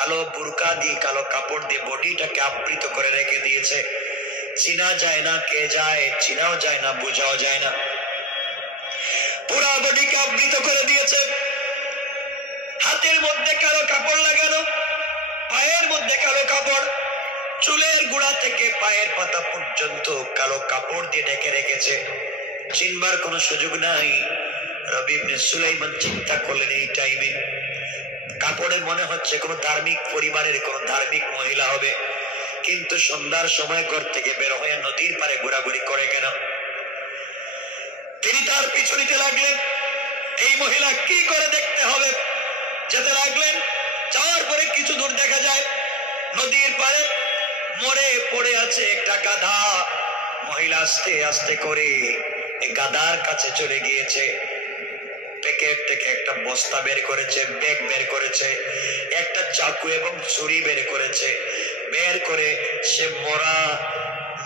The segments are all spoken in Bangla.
কালো বুরকা দিয়ে, কালো কাপড় দিয়ে বডিটাকে আবৃত করে রেখে দিয়েছে। চিনা যায় না কে যায়, চিনাও যায় না, বোঝাও যায় না, পুরা বডিকে আবৃত করে দিয়েছে। হাতের মধ্যে কালো কাপড় লাগানো, পায়ের মধ্যে কালো কাপড়, চুলের গোড়া থেকে পায়ের পাতা পর্যন্ত কালো কাপড় দিয়ে ঢেকে রেখেছে। চিনবার কোন সুযোগ নাই। রবি ইবনে সুলাইমান চিন্তা করলেন এই টাইমে কাপড়ে মনে হচ্ছে কোন ধার্মিক পরিবারের কোন ধার্মিক মহিলা হবে, কিন্তু সন্ধ্যার সময় ঘর থেকে বের হয়ে নদীর পারে ঘোরাঘুরি করে কেন? তিনি তার পিছু নিতে লাগলেন, এই মহিলা কি করে দেখতে হবে। যেতে লাগলেন, যাওয়ার পরে কিছু দূর দেখা যায় নদীর পারে মরে পড়ে আছে একটা গাধা। মহিলা আস্তে আস্তে করে গাধার কাছে চলে গিয়েছে, প্যাকেট থেকে একটা বস্তা বের করেছে, ব্যাগ বের করেছে, একটা চাকু এবং ছুরি বের করেছে। বের করে সে মরা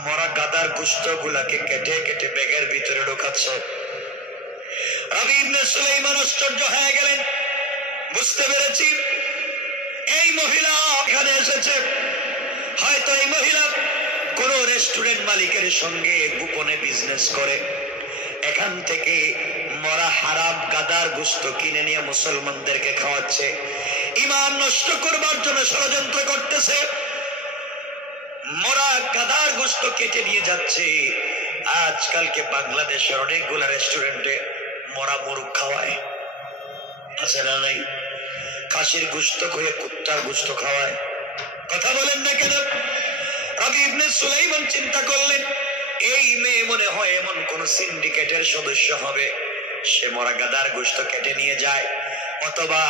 মরা গাধার গোশত গুলাকে কেটে কেটে ব্যাগের ভিতরে ঢোকাচ্ছে। রবি ইবনে সুলাইমান আশ্চর্য হয়ে গেলেন, বুঝতে পেরেছি এই মহিলা এখানে এসেছে, হয়তো এই মহিলা কোন রেস্টুরেন্ট মালিকের সঙ্গে গোপনে বিজনেস করে, এখান থেকে মরা হারাম গাদার গোশত কিনে নিয়ে মুসলমানদেরকে খাওয়াচ্ছে, ঈমান নষ্ট করবার জন্য ষড়যন্ত্র করতেছে। মরা গাদার গোশত কেটে নিয়ে যাচ্ছে। আজকালকে বাংলাদেশের অনেকগুলো রেস্টুরেন্টে মরা মোরগ খাওয়ায়, আছে না নাই? খাসির গোশত হয়ে কুত্তার গোশত খাওয়ায়, কথা বলেন না কেন? রবি ইবনে সুলাইমান চিন্তা করলেন এই মেয়ে মনে হয় এমন কোন সিন্ডিকেটের সদস্য হবে, সে মরা গাদার গোশত কেটে নিয়ে যায়, অথবা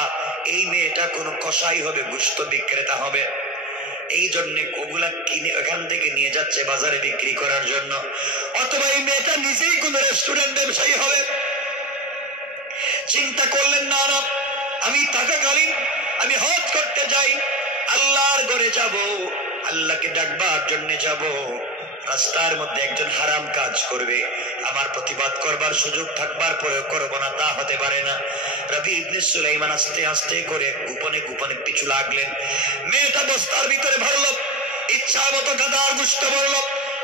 এই মেয়েটা কোন কসাই হবে, গোশত বিক্রেতা হবে, এই জন্য ওগুলা কিনে এখান থেকে নিয়ে যাচ্ছে বাজারে বিক্রি করার জন্য, অথবা এই মেয়েটা নিজেই কোন রেস্টুরেন্ট ব্যবসায়ী হবে। চিন্তা করলেন না না, আমি থাকাকালীন আমি হজ করতে যাই, আল্লাহর ঘরে যাব, আল্লাহকে ডাকবার জন্য যাব, রাস্তার মধ্যে একজন হারাম কাজ করবে, আমার প্রতিবাদ করবার সুযোগ থাকবার পরেও করব না, তা হতে পারে না। রবি ইবনে সুলাইমান আস্তে আস্তে করে গোপনে গোপনে পিছু লাগলেন। মেয়েটা বস্তার ভিতরে ভরল, ইচ্ছা মতো গাদার গোশত ভরল,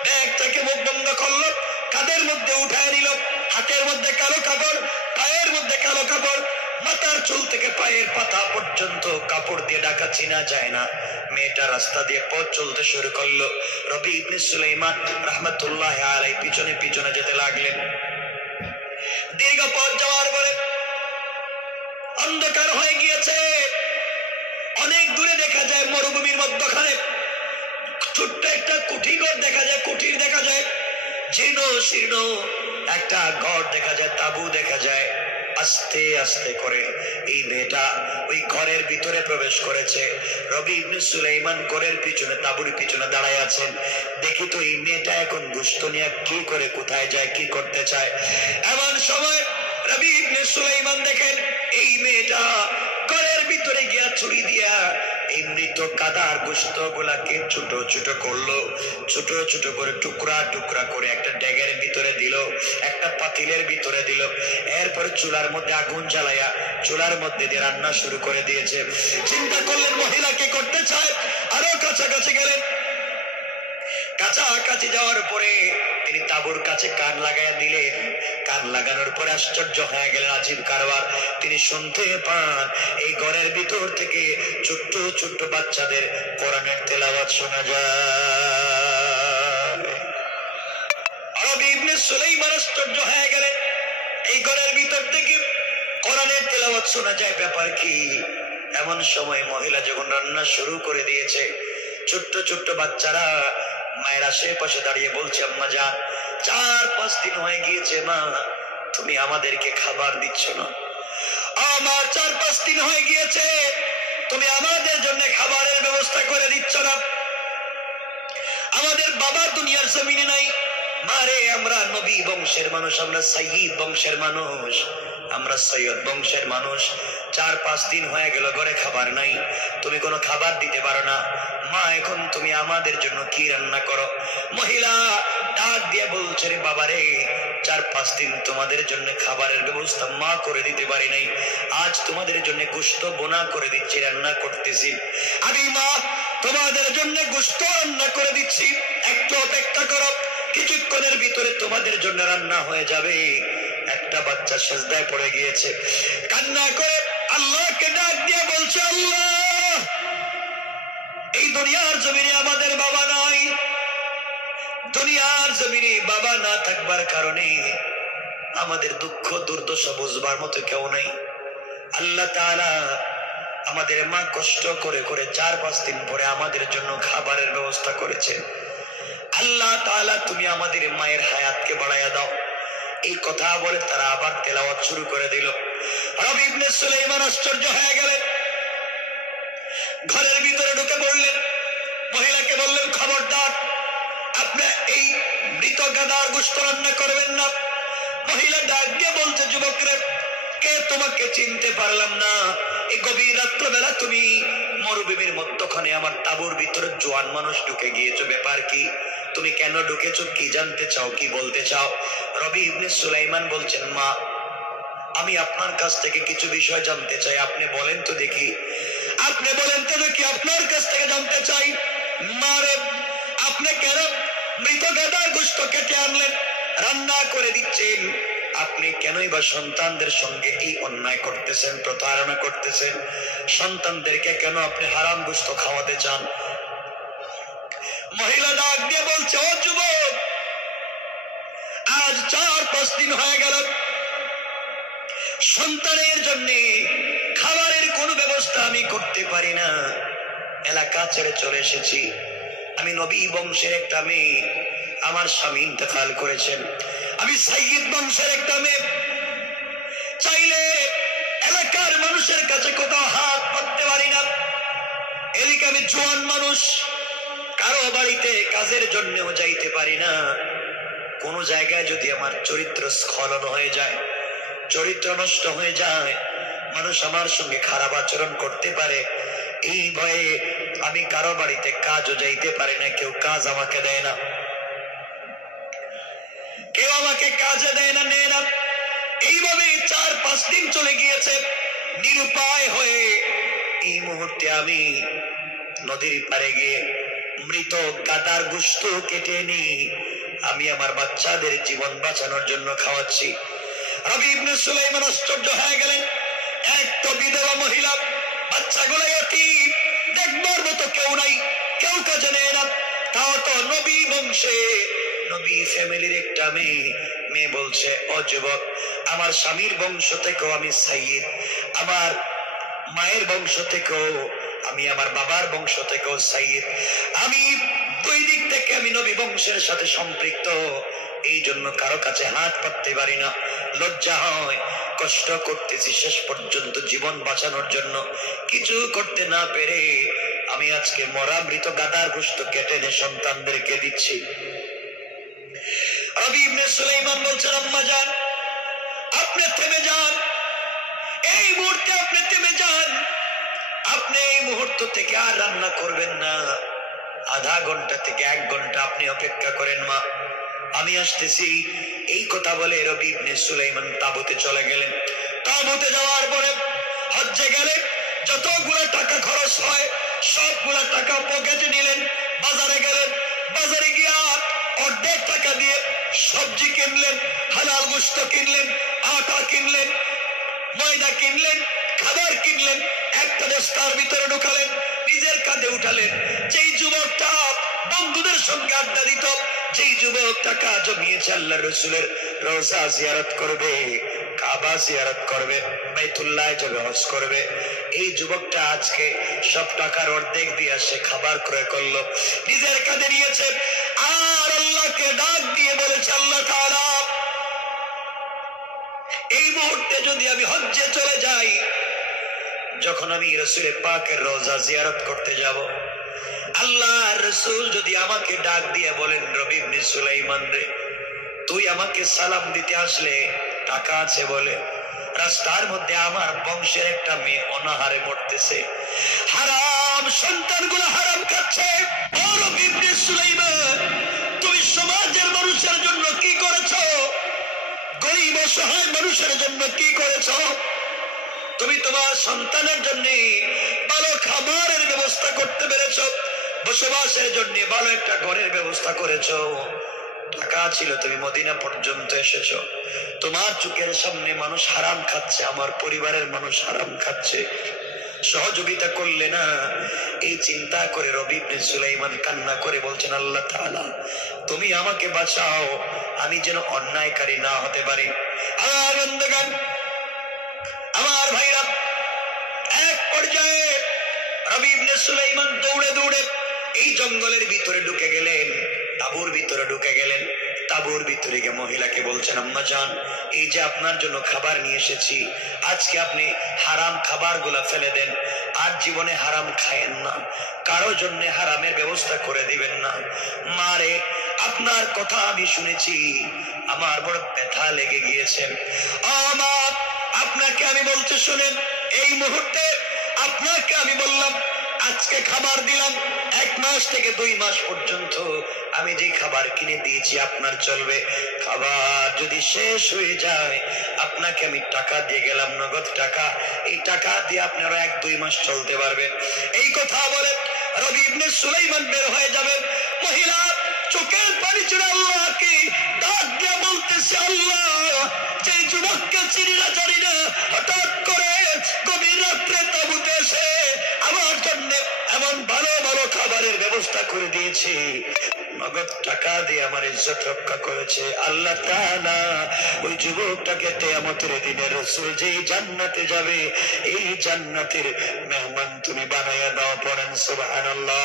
ব্যাগ থেকে মুখ বন্ধ করলো, কাঁধের মধ্যে উঠায় নিল, হাতের মধ্যে কালো কাপড়, পায়ের মধ্যে কালো কাপড়, মাথার চুল থেকে পায়ের পাতা পর্যন্ত কাপড় দিয়ে ঢাকা, চিনা যায় না। মেয়েটা রাস্তা দিয়ে পথ চলতে শুরু করলো। রবি ইবনে সুলাইমান রাহমাতুল্লাহ আলাইহি পিছনে পিছনে যেতে লাগলেন। দীর্ঘ পথ যাওয়ার পরে অন্ধকার হয়ে গিয়েছে। অনেক দূরে দেখা যায় মরুভূমির মধ্যখানে ছোট্ট একটা কুঠি ঘর দেখা যায়, কুঠির দেখা যায়, জীর্ণ শীর্ণ একটা ঘর দেখা যায়, তাবু দেখা যায়। আস্তে আস্তে করে এই মেয়েটা ওই ঘরের ভিতরে প্রবেশ করেছে। রবি ইবনে সুলাইমান ঘরের পিছনে, তাঁবুর পিছনে দাঁড়ায় আছেন। দেখি তো এই মেয়েটা এখন গোশত নিয়ে কি করে, কোথায় যায়, কি করতে চায়। এমন সময় রবি ইবনে সুলাইমান দেখেন এই মেয়েটা ঘরের ভিতরে গিয়া ছুরি দিয়া এই মৃত গাদার গোশত গুলাকে ছোট ছোট করলো, ছোট ছোট করে টুকরা টুকরা করে একটা ড্যাগের ভিতরে দিল, একটা পাতিলের ভিতরে দিল। এরপরে চুলার মধ্যে আগুন জ্বালাইয়া চুলার মধ্যে দিয়ে রান্না শুরু করে দিয়েছে। চিন্তা করলেন মহিলা কি করতে চায়, আরো কাছাকাছি গেলেন। কাছাকাছি যাওয়ার পরে তিনি তাঁবুর কাছে কান লাগাইয়া দিলেন। কান লাগানোর পরে আশ্চর্য হয়ে গেলেন, আজীব কারবার। তিনি শুনতে পান এই ঘরের ভিতর থেকে ছোট্ট ছোট্ট বাচ্চাদের কোরআনের তেলাওয়াত শোনা যায়। রবি ইবনে সুলাইমান আশ্চর্য হয়ে গেলেন, এই ঘরের ভিতর থেকে কোরআনের তেলাওয়াত শোনা যায়, ব্যাপার কি? এমন সময় মহিলা যখন রান্না শুরু করে দিয়েছে, ছোট্ট ছোট্ট বাচ্চারা মায়ের আশেপাশে দাঁড়িয়ে বলছে, আম্মা জান 4-5 দিন হয়ে গিয়েছে মা, তুমি আমাদেরকে খাবার দিচ্ছ না। আমার 4-5 দিন হয়ে গিয়েছে, তুমি আমাদের জন্য খাবারের ব্যবস্থা করে দিচ্ছ না। আমাদের বাবা দুনিয়ার জমিনে নাই, মারে আমরা নবী বংশের মানুষ, আমরা সাইয়্যিদ বংশের মানুষ, আমরা সৈয়দ বংশের মানুষ। 4-5 দিন হয়ে গেল ঘরে খাবার নাই, তুমি তুমি কোনো খাবার দিতে পারো না, মা এখন তুমি আমাদের জন্য কি রান্না করো। মহিলা ডাক দিয়ে বলছে, রে বাবারে, 4-5 দিন তোমাদের জন্য খাবারের ব্যবস্থা মা করে দিতে পারি নাই, আজ তোমাদের জন্য গোশত বোনা করে দিচ্ছি, রান্না করতেছি। আমি মা তোমাদের জন্য গোশত রান্না করে দিচ্ছি, একটু অপেক্ষা করো, কিছুক্ষণের ভিতরে তোমাদের জন্য রান্না হয়ে যাবে। একটা বাচ্চা সেজদায় পড়ে গিয়েছে, কান্না করে আল্লাহকে ডাক দিয়ে বলছে, আল্লাহ, এই দুনিয়ার জমিনে আমাদের বাবা নাই, দুনিয়ার জমিনে বাবা না থাকবার কারণে আমাদের দুঃখ দুর্দশা বুঝবার মতো কেউ নাই। আল্লাহ তাআলা আমাদের মা কষ্ট করে করে 4-5 দিন পরে আমাদের জন্য খাবারের ব্যবস্থা করেছে। আল্লাহ তাআলা তুমি আমাদের মায়ের হায়াতকে বাড়াইয়া দাও। এই কথা বলে তারা আবার তেলাওয়াত শুরু করে দিল। রবি ইবনে সুলাইমান আশ্চর্য হয়ে গেলেন, ঘরের ভিতরে ঢুকে পড়লেন, মহিলাকে বললেন, খবরদার, আপনি এই মৃত গাদার গোশত রান্না করবেন না। মহিলা ডাক দিয়ে বলছে, যুবকরে, কে তোমাকে চিনতে পারলাম না, এই গভীর রাত্রবেলা তুমি মরুভূমির মধ্যখানে আমার তাঁবুর ভিতরে জোয়ান মানুষ ঢুকে গিয়েছো, ব্যাপার কি? তুমি কেন ঢুকেছো? কি জানতে চাও? কি বলতে চাও? রবি ইবনে সুলাইমান বলছেন, মা, আমি আপনার কাছ থেকে কিছু বিষয় জানতে চাই, আপনি বলেন তো দেখি, আপনি বলেন তো দেখি, আপনার কাছ থেকে জানতে চাই। মারে, আপনি কেন মৃত গাদার গোশত কেটে আনলেন, রান্না করে দিচ্ছেন? আপনি কেনই বা সন্তানদের সঙ্গে এই অন্যায় করতেছেন, প্রতারণা করতেছেন? সন্তানদেরকে কেন আপনি হারাম গোশত খাওয়াতে চান? মহিলা ডাক দিয়ে বলছে, ও যুবক, আজ 4-5 দিন হয়ে গেল, সন্তানের জন্য খাবারের কোনো ব্যবস্থা আমি করতে পারি না, এলাকা ছেড়ে চলে এসেছি। আমি নবী বংশের একটা মেয়ে, আমার স্বামী ইন্তেকাল করেছেন, আমি সাইয়্যিদ বংশের একটা মেয়ে, চাইলে এলাকার মানুষের কাছে কোথাও হাত পাততে পারি না। এদিকে আমি জোয়ান মানুষ, কারো বাড়িতে কাজের জন্যও যাইতে পারি না। কোন জায়গায় যদি আমার চরিত্র স্খলন হয়ে যায়, চরিত্র নষ্ট হয়ে যায়, মানুষ আমার সঙ্গে খারাপ আচরণ করতে পারে, এই ভয়ে আমি কারো বাড়িতে কাজও যাইতে পারি না, কেউ কাজ আমাকে দেয় না, কেউ আমাকে কাজে দেয় না, নেয় না। এইভাবে 4-5 দিন চলে গিয়েছে, নিরুপায় হয়ে এই মুহূর্তে আমি নদীর পাড়ে গিয়ে মৃত গাদার গোশত কেটে নি, আমি আমার বাচ্চাদের জীবন বাঁচানোর জন্য খাওয়াচ্ছি। রবি ইবনে সুলাইমান আশ্চর্য হয়ে গেলেন, এক তো বিধবা মহিলা, বাচ্চাগুলো এতিম, দেখবার মতো কেউ নাই, কেউ কাজে নেয় না, তাও তো নবী বংশে, নবী ফ্যামিলির একটা মেয়ে। মেয়ে বলছে, ও যুবক, আমার স্বামীর বংশ থেকেও আমি সাইয়্যিদ, আমার মায়ের বংশ থেকেও আমি, আমার বাবার বংশ থেকেও সাইয়্যিদ, আমি দুই দিক থেকে আমি নবী বংশের সাথে সম্পৃক্ত, এই জন্য কারো কাছে হাত পাততে পারি না, লজ্জা হয়, কষ্ট করতেছি, শেষ পর্যন্ত জীবন বাঁচানোর জন্য কিছু করতে না পেরে আমি আজকে মরা মৃত গাদার গোশত কেটে এনে সন্তানদেরকে দিচ্ছি। রবি ইবনে সুলাইমান বলছেন, আম্মা জান, আপনি থেমে যান, এই মুহূর্তে আপনি থেমে যান, আপনি এই মুহূর্ত থেকে আর রান্না করবেন না, আধা ঘন্টা থেকে 1 ঘন্টা আপনি অপেক্ষা করেন, মা, আমি আসতেছি। এই কথা বলে রবি ইবনে সুলাইমান তাঁবুতে চলে গেলেন। তাঁবুতে যাওয়ার পরে হজ্জে গেলে যতগুলো টাকা খরচ হয় সবগুলা টাকা পকেটে নিলেন, বাজারে গেলেন, বাজারে গিয়া অর্ধেক টাকা দিয়ে সবজি কিনলেন, হালাল গোশত কিনলেন, আটা কিনলেন, ময়দা কিনলেন, খাবার কিনলেন, একটা বস্তার ভিতরে ঢুকালেন, নিজের কাঁধে উঠালেন। যেই যুবকটা বন্ধুদের সঙ্গে আড্ডা দিত, যেই যুবক টাকা জমিয়েছে আল্লাহ রসুলের রওজা জিয়ারত করবে, কাবা জিয়ারত করবে, বাইতুল্লাহ যাবে, হজ করবে, এই যুবকটা আজকে সব টাকার অর্ধেক দিয়ে সে খাবার ক্রয় করলো, নিজের কাঁধে নিয়েছে, আর আল্লাহকে ডাক দিয়ে বলেছে, আল্লাহ তাআলা, এই মুহূর্তে যদি আমি হজ্জে চলে যাই, যখন আমি রাসূলের পাকের রওজা জিয়ারত করতে যাব, আল্লাহর রাসূল যদি আমাকে ডাক দিয়ে বলেন, রবি ইবনে সুলাইমান রে, তুই আমাকে সালাম দিতে আসলে টাকা আছে বলে, রাস্তার মধ্যে আমার বংশের একটা মেয়ে অনাহারে মরতেছে, হারাম সন্তানগুলো হারাম খাচ্ছে। রবি ইবনে সুলাইমান, তুমি সমাজের মানুষের জন্য কি করেছো? গরিব অসহায় মানুষের জন্য কি করেছো? তুমি তোমার সন্তানের জন্য ভালো খাবারের ব্যবস্থা করতে পেরেছো, বসবাসের জন্য ভালো একটা ঘরের ব্যবস্থা করেছো, টাকা ছিল, তুমি মদিনা পর্যন্ত এসেছো। তোমার চোখের সামনে মানুষ হারাম খাচ্ছে, আমার পরিবারের মানুষ হারাম খাচ্ছে, সহযোগিতা করলে না। এই চিন্তা করে রবি ইবনে সুলাইমান কান্না করে বলছেন, আল্লাহ তাআলা তুমি আমাকে বাঁচাও, আমি যেন অন্যায়কারী না হতে পারি। আমার বন্ধুগণ, আমার ভাইরা, এক পর্যায়ে রবি ইবনে সুলাইমান দৌড়ে দৌড়ে এই জঙ্গলের ভিতরে ঢুকে গেলেন, তাঁবুর ভিতরে ঢুকে গেলেন। তাঁবুর ভিতরে গিয়ে মহিলাকে বলছেন, আম্মা জান, এই যে আপনার জন্য খাবার নিয়ে এসেছি, আজকে আপনি হারাম খাবার গুলা ফেলে দেন, আর জীবনে হারাম খায়েন না, কারো জন্য হারামের ব্যবস্থা করে দিবেন না। মারে, আপনার কথা আমি শুনেছি, আমার বড় ব্যথা লেগে গিয়েছে। আমার আপনাকে আমি বলতে শুনেন, এই মুহূর্তে আপনাকে আমি বললাম, আজকে খাবার দিলাম, 1 মাস থেকে 2 মাস পর্যন্ত আমি যে খাবার কিনে দিয়েছি আপনার চলবে। খাবার যদি শেষ হয়ে যায়, আপনাকে আমি টাকা দিয়ে গেলাম, নগদ টাকা, এই টাকা দিয়ে আপনারা 1-2 মাস চলতে পারবেন। এই কথা বলে রবি ইবনে সুলাইমান বের হয়ে যাবে। মহিলা চোখের পানি ছেড়ে আল্লাহকে ডাক দিয়ে বলতেছে, আল্লাহ, যে যুবককে চিনি না জানি না, হঠাৎ করে গভীর রাত্রে তাঁবুতে এসে আমার জন্য এমন ভালো ভালো খাবারের ব্যবস্থা করে দিয়েছে, নগদ টাকা দিয়ে আমার ইজ্জত রক্ষা করেছে। আল্লাহ তাআলা ওই যুবকটাকে কিয়ামতের দিনে রাসূল যেই জান্নাতে যাবে, এই জান্নাতের মেহমান তুমি বানায়া দাও। পড়েন সুবহানাল্লাহ।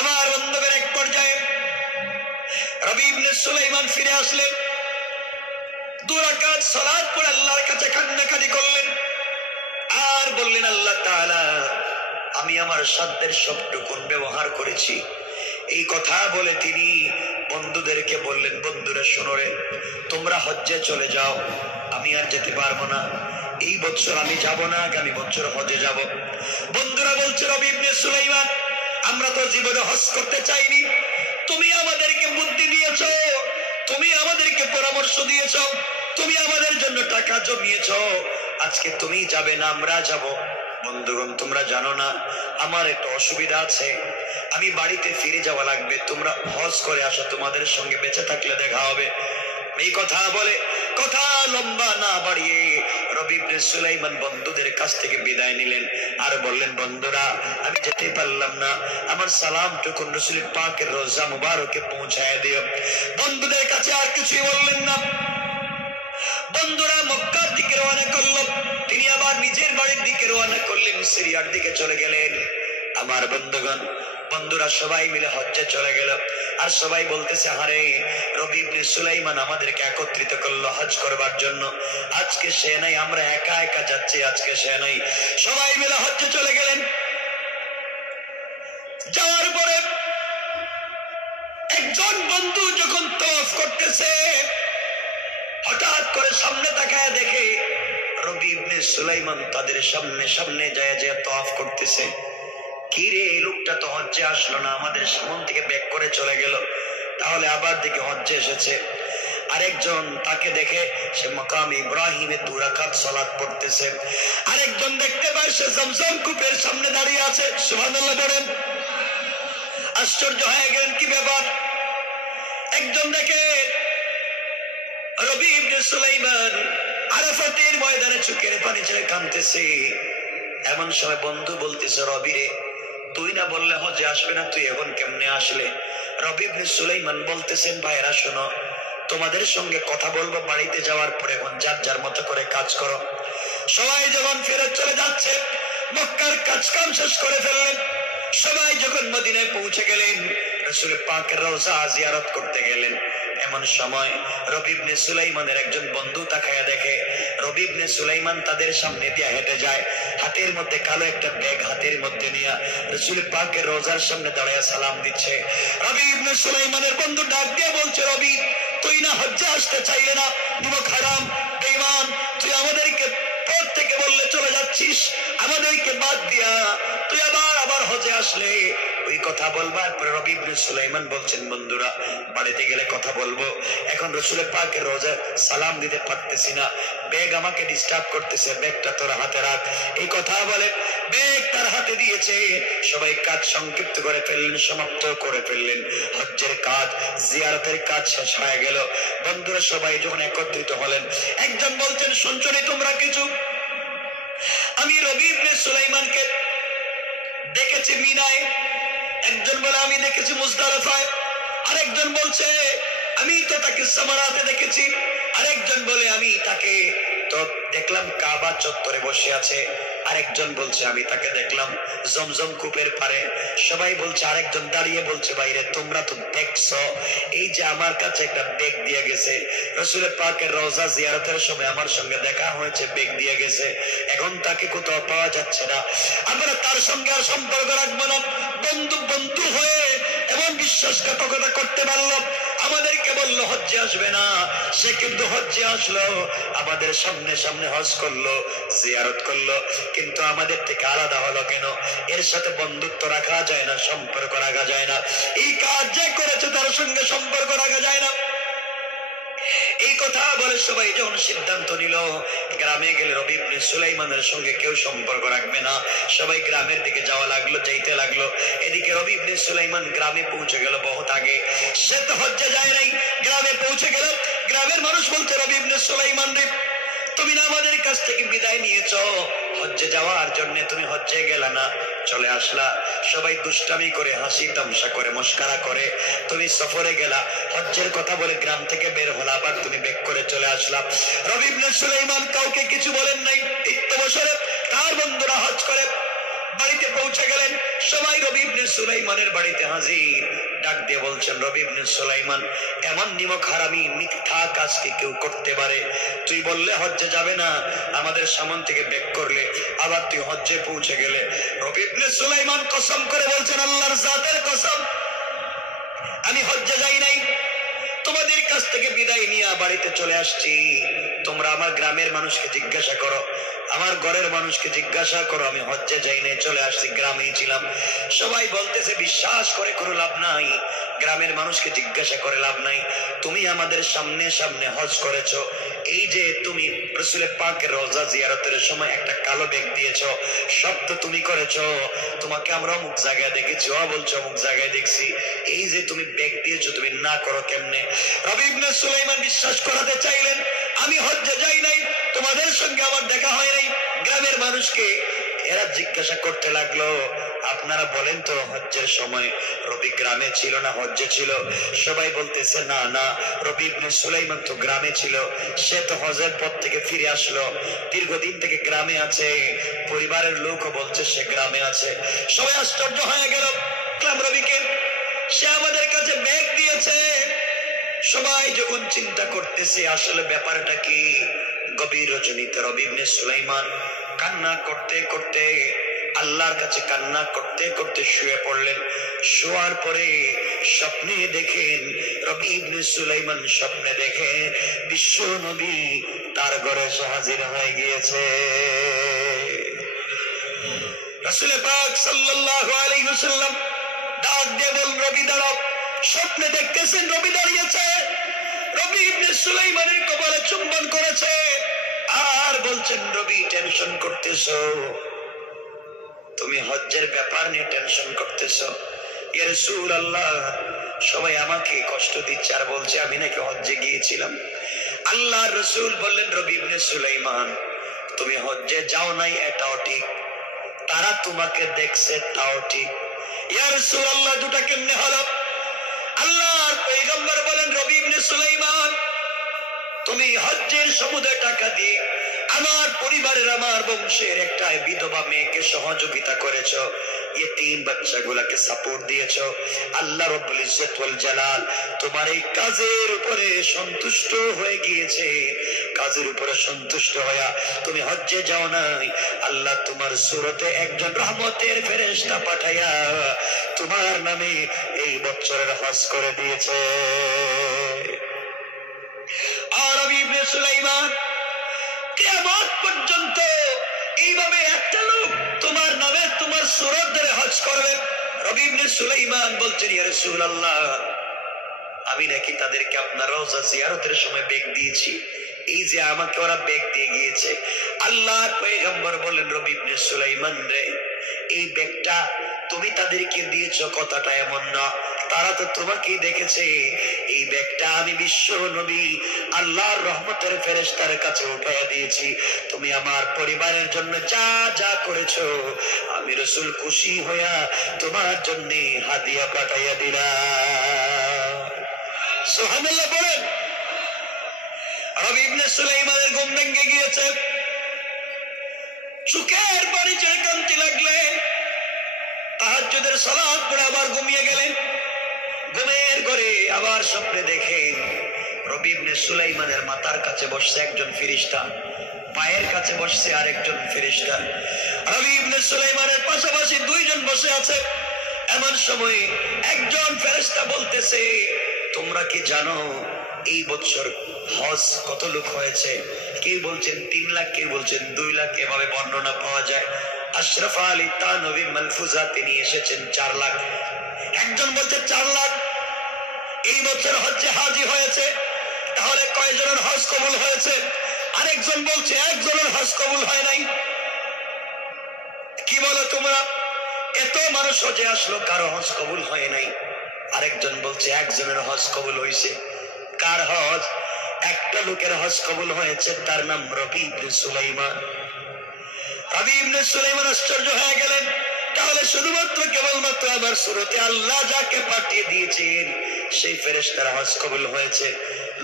আমার বন্ধুদের, এক পর্যায়ে রবি ইবনে সুলাইমান ফিরে আসলেন, 2 রাকাত সালাত পড়ে আল্লাহর কাছে কান্নাকাটি করলেন, আর বললেন, আল্লাহ তাআলা আমি আমার সাধ্যের সবটুকুন ব্যবহার করেছি। এই কথা বলে তিনি বন্ধুদেরকে বললেন, বন্ধুরা শোনো রে, তোমরা হজ্জে চলে যাও, আমি আর যেতে পারবো না, এই বছর আমি যাব না, আগামী বছর হজে যাব। বন্ধুরা বলছে, রবি ইবনে সুলাইমান, আমরা তো জীবনে হজ করতে চাইনি, তুমি আমাদেরকে বুদ্ধি দিয়েছো, তুমি আমাদেরকে পরামর্শ দিয়েছো, তুমি আমাদের জন্য টাকা জমিয়েছো, আজকে তুমি যাবে না, আমরা যাব। বন্ধুগণ, তোমরা জানো না আমার একটা অসুবিধা আছে, আমি বাড়িতে ফিরে যাওয়া লাগবে, তোমরা হজ করে আসো, তোমাদের সঙ্গে বেঁচে থাকলে দেখা হবে। এই কথা বলে কথা লম্বা না বাড়িয়ে রবি ইবনে সুলাইমান বন্ধুদের কাছ থেকে বিদায় নিলেন, আর বললেন, বন্ধুরা আমি যেতে পারলাম না, আমার সালামটুকু রাসূল পাকের রওজা মুবারকে পৌঁছায় দিও। বন্ধুদের কাছে আর কিছুই বললেন না। বন্ধুরা মক্কার দিকে রওনা করলো, তিনি আবার নিজের বাড়ির দিকে রওনা করলেন, সিরিয়ার দিকে চলে গেলেন। আমার বন্ধুগণ, বন্ধুরা সবাই মিলে হজ্জে চলে গেল, আর সবাই বলতেছে, আরে রবি ইবনে সুলাইমান আমাদেরকে একত্রিত করলো হজ করবার জন্য, আজকে সে নাই, আমরা একা একা যাচ্ছি, আজকে সে নাই। সবাই মিলে হজ্জে চলে গেলেন। যাওয়ার পরে একজন বন্ধু যখন তওয়াফ করতেছে, হঠাৎ করে সামনে তাকায় দেখে রবি ইবনে সুলাইমান তাদের সামনে সামনে যায় যায় তওয়াফ করতেছে। কি রে, এই লোকটা তো হজ্জে আসলো না, আমাদের সামন থেকে ব্যাক করে চলে গেল, তাহলে আবার দিকে হজ্জে এসেছে। আরেকজন তাকে দেখে সে মাকাম ইব্রাহিমে 2 রাকাত সালাত পড়তেছে। আরেকজন দেখতে পায় সে জমজম কূপের সামনে দাঁড়িয়ে আছে। সুবহানাল্লাহ বলেন। আশ্চর্য হয়ে গেলেন, কি ব্যাপার? একজন দেখে রবি ইবনে সুলাইমান আরাফাতের ময়দানে চোখের পানি ছেড়ে কাঁদতেছে। এমন সময় বন্ধু বলতেছে, রবি রে, তুই না বললে হজ্জে আসবে না, তুই এখন কেমনে আসলে? রবি ইবনে সুলাইমান বলতেছেন, ভাইরা শোনো, তোমাদের সঙ্গে কথা বলবো বাড়িতে যাওয়ার পরে, এখন যার যার মতো করে কাজ করো। সবাই যখন ফেরত চলে যাচ্ছে, মক্কার কাজ কাম শেষ করে ফেললেন। সবাই যখন মদিনায় পৌঁছে গেলেন, রাসূল পাকের রওজা জিয়ারত করতে গেলেন। এমন সময় রবি ইবনে সুলাইমানের একজন বন্ধু তাকায়া দেখে রবি ইবনে সুলাইমান তাদের সামনে দিয়ে হেঁটে যায়, হাতের মধ্যে কালো একটা ব্যাগ হাতের মধ্যে নিয়ে রাসূল পাকের রওজার সামনে দাঁড়ায় সালাম দিচ্ছে। রবি ইবনে সুলাইমানের বন্ধু ডাক দিয়ে বলছে, রবি, তুই না হজ্জে আসতে চাইলে না, নিমক হারাম, বেঈমান, তুই আমাদেরকে পথ থেকে বললে চলে যাচ্ছ, যাচ্ছিস আমাদেরকে বাদ দিয়া, তুই আবার হজে আসলে ওই কথা বলবার পরে রবি ইবনে সুলাইমান বলছেন, বন্ধুরা বাড়িতে গেলে কথা বলবো, এখন রাসূলের পাকের রোজা সালাম দিতে পারতেছি না, ব্যাগ আমাকে ডিস্টার্ব করতেছে, ব্যাগটা তোর হাতে রাখ। এই কথা বলে ব্যাগ তার হাতে দিয়েছে। সবাই কাজ সংক্ষিপ্ত করে ফেললেন, সমাপ্ত করে ফেললেন। হজ্জের কাজ, জিয়ারতের কাজ শেষ হয়ে গেল। বন্ধুরা সবাই যখন একত্রিত হলেন, একজন বলছেন, শুনছো নি তোমরা কিছু? আমি রবি ইবনে সুলাইমানকে দেখেছি মিনায়। একজন বলে আমি দেখেছি মুজদালিফায়। আরেকজন বলছে আমি তো তাকে সামারাতে দেখেছি। আরেকজন বলে আমি তাকে তো দেখলাম কাবা চত্বরে বসে আছে। আরেকজন বলছে আমি তাকে দেখলাম জমজম কূপের পারে। সবাই বলছে, আরেকজন দাঁড়িয়ে বলছে, বাইরে তোমরা তো দেখছো, এই যে আমার কাছে একটা বেগ দিয়ে গেছে, রাসূলের পাকের রওজা জিয়ারতের সময় আমার সঙ্গে দেখা হয়েছে, বেগ দিয়ে গেছে, এখন তাকে কোথাও পাওয়া যাচ্ছে না, আমরা তার সঙ্গে আর সম্পর্ক রাখবো না। বন্ধু বন্ধু হয়ে এমন বিশ্বাসঘাতকতা করতে পারলো, আমাদেরকে বললো হজ্জে আসবে না, সে কিন্তু হজ্জে আসলো, আমাদের সামনে সামনে হজ করলো, জিয়ারত করলো, কিন্তু আমাদের থেকে আলাদা হলো কেন? এর সাথে বন্ধুত্ব রাখা যায় না, সম্পর্ক রাখা যায় না। এই কাজ যে করেছে তার সঙ্গে সম্পর্ক রাখা যায় না। এই কথা বলে সবাই যখন সিদ্ধান্ত নিল গ্রামে গেলে রবি ইবনে সুলাইমানের সঙ্গে কেউ সম্পর্ক রাখবে না, সবাই গ্রামের দিকে যাওয়া লাগলো, যাইতে লাগলো। এদিকে রবি ইবনে সুলাইমান গ্রামে পৌঁছে গেল বহুত আগে, সে তো হজ্জে যায় নাই, গ্রামে পৌঁছে গেল। গ্রামের মানুষ বলছে, রবি ইবনে সুলাইমান রে, তুমি না আমাদের কাছ থেকে বিদায় নিয়েছো, হজ্জে যাওয়ার জন্য তুমি হজ্জে গেলা না, চলে আসলা, সবাই দুষ্টামি করে, হাসি তামসা করে, মস্কারা করে, তুমি সফরে গেলা, হজ্জের কথা বলে গ্রাম থেকে বের হলা, আবার তুমি বেক করে চলে আসলা। রবি ইবনে সুলাইমান কাউকে কিছু বলেন নাই। বছরে তার বন্ধুরা হজ করে বাড়িতে পৌঁছে গেলেন, সবাই রবি ইবনে সুলাইমানের বাড়িতে হাজির। ডাক দিয়ে বলছেন, রবি ইবনে সুলাইমান, এমন নিমক হারামি মিথ্যা কাজ কি কেউ করতে পারে? তুই বললে হজ্জে যাবে না, আমাদের সামন থেকে বেক করলে, আবার তুই হজ্জে পৌঁছে গেলে। রবি ইবনে সুলাইমান কসম করে বলছেন, আল্লাহর জাতের কসম, আমি হজ্জে যাই নাই, তোমাদের কাছ থেকে বিদায় নিয়ে বাড়িতে চলে আসছি। তোমরা আমার গ্রামের মানুষকে জিজ্ঞাসা করো, আমার ঘরের মানুষকে জিজ্ঞাসা করো, আমি হজ্জে যাই নাই, চলে আসছি, গ্রামেই ছিলাম। সবাই বলতেছে, বিশ্বাস করে কোনো লাভ নাই, গ্রামের মানুষকে জিজ্ঞাসা করে লাভ নাই, তুমি আমাদের সামনে সামনে হজ করেছো, এই যে তুমি রাসূলের পাকের রওজা জিয়ারতের সময় একটা কালো ব্যাগ দিয়েছো, সব তো তুমি করেছো, তোমাকে আমরা অমুক জায়গায় দেখেছি, ও বলছো অমুক জায়গায় দেখছি, এই যে তুমি ব্যাগ দিয়েছো তুমি না করো কেমনে? রবি ইবনে সুলাইমান বিশ্বাস করাতে চাইলেন, আমি হজ্জে যাই নাই, তোমাদের সঙ্গে আমার দেখা হয় নাই। গ্রামের মানুষকে এরা জিজ্ঞাসা করতে লাগলো, আপনারা বলেন তো হজ্জের সময় রবি গ্রামে ছিল না হজ্জে ছিল? সবাই বলতেছে, না না, রবি ইবনে সুলাইমান তো গ্রামে ছিল, সে তো হজের পর থেকে ফিরে আসলো, দীর্ঘদিন থেকে গ্রামে আছে, পরিবারের লোকও বলছে সে গ্রামে আছে। সবাই আশ্চর্য হয়ে গেল, রবিকে, সে আমাদের কাছে ব্যাগ দিয়েছে। সবাই যখন চিন্তা করতেছে আসলে ব্যাপারটা কি, গভীর রজনীতে রবি ইবনে সুলাইমান কান্না করতে করতে, আল্লাহর কাছে কান্না করতে করতে শুয়ে পড়লেন। শোয়ার পরে স্বপ্নে দেখেন, রবি ইবনে সুলাইমান স্বপ্নে দেখে বিশ্ব নবী তার ঘরে হাজির হয়ে গিয়েছে। রাসূল পাক সাল্লাল্লাহু আলাইহি ওয়াসাল্লাম ডাক দিয়ে বল, রবি দাঁড়াও। স্বপ্নে দেখতেছেন রবি দাঁড়িয়েছে, রবি ইবনে সুলাইমানের কপালে চুম্বন করেছে, আর বলছেন, রবি টেনশন করতেছো, তুমি হজ্জের ব্যাপার নিয়ে টেনশন করতেছো? ইয়া রাসূলুল্লাহ, সবাই আমাকে কষ্ট দিচ্ছে আর বলছে আমি নাকি হজ্জে গিয়েছিলাম। আল্লাহর রাসূল বললেন, রবি ইবনে সুলাইমান, তুমি হজ্জে যাও নাই এটাও ঠিক, তারা তোমাকে দেখছে তাও ঠিক। ইয়া রাসূলুল্লাহ, দুটো কেমনে হলো? আল্লাহর পয়গম্বর বলেন, রবি ইবনে সুলাইমান, তুমি হজ্জের সমুদায় টাকা দিয়ে আমার পরিবারের, আমার বংশের একটা বিধবা মেয়েকে সহযোগিতা করেছো, ইয়েতিম বাচ্চাগুলোকে সাপোর্ট দিয়েছো। আল্লাহ রাব্বুল ইজ্জত ওয়াল জালাল তোমার এই কাজের উপরে সন্তুষ্ট হয়ে গিয়েছে। কাজের উপরে সন্তুষ্ট হয়ে তুমি হজ্জে যাও নাই, আল্লাহ তোমার সুরতে একজন রহমতের ফেরেশতা পাঠাইয়া তোমার নামে এই বছরের হজ করে দিয়েছে। আর রবি ইবনে সুলাইমান কিয়ামত পর্যন্ত এইভাবে হজ করবে। রবি ইবনে সুলাইমান বলছেন, ইয়া রাসূলুল্লাহ, আমি নাকি তাদেরকে আপনার রওজা জিয়ারতের সময় বেগ দিয়েছি, এই যে আমাকে ওরা বেগ দিয়ে গিয়েছে। আল্লাহর পয়গম্বর বলেন, রবি ইবনে সুলাইমান রে, এই বেগটা তুমি তাদেরকে দিয়েছো কথাটা এমন না, তারা তো তোমাকেই দেখেছে। এই ব্যাগটা আমি বিশ্ব নবী আল্লাহর রহমতের ফেরেশতার কাছে উঠাইয়া দিয়েছি। তুমি আমার পরিবারের জন্য যা যা করেছো, আমি রাসূল খুশি হইয়া তোমার জন্য হাদিয়া পাঠাইয়া দিলাম। সুবহানাল্লাহ বলেন। রবি ইবনে সুলাইমানের ঘুম ভেঙে গিয়েছে, চোখের পানি ছেড়ে কাঁদতে লাগলেন। তাহাজ্জুদের সালাত পড়ে আবার ঘুমিয়ে গেলেন। ঘুমের ঘরে আবার স্বপ্নে দেখেন রবি ইবনে সুলাইমানের মাথার কাছে বসছে একজন ফেরেশতা, পায়ের কাছে বসছে আরেকজন ফেরেশতা। রবি ইবনে সুলাইমানের পাশাপাশি দুইজন বসে আছে। এমন সময় একজন ফেরেশতা বলতেছে, তোমরা কি জানো এই বছর হজ কত লোক হয়েছে? কেউ বলছেন 3 লাখ, কেউ বলছেন 2 লাখ, এভাবে বর্ণনা পাওয়া যায়। আশরাফ আলী তানভী মালফুজা তিনি এসেছেন 4 লাখ। একজন বলছে 4 লাখ এই বছর হজ্জে হাজি হয়েছে। তাহলে কয়জনের হজ কবুল হয়েছে? আরেকজন বলছে একজনের হজ কবুল হয় নাই। কি বলো তোমরা? এত মানুষ হজে আসলো, কারো হজ কবুল হয় নাই। আরেকজন বলছে একজনের হজ কবুল হয়েছে। কার হজ? একটা লোকের হজ কবুল হয়েছে, তার নাম রবি ইবনে সুলাইমান। রবি ইবনে সুলাইমান আশ্চর্য হয়ে গেলেন। তাহলে শুধুমাত্র কেবলমাত্র আমার সুরতে আল্লাহ যাকে পাঠিয়ে দিয়েছেন সেই ফেরেশতার হজ কবুল হয়েছে,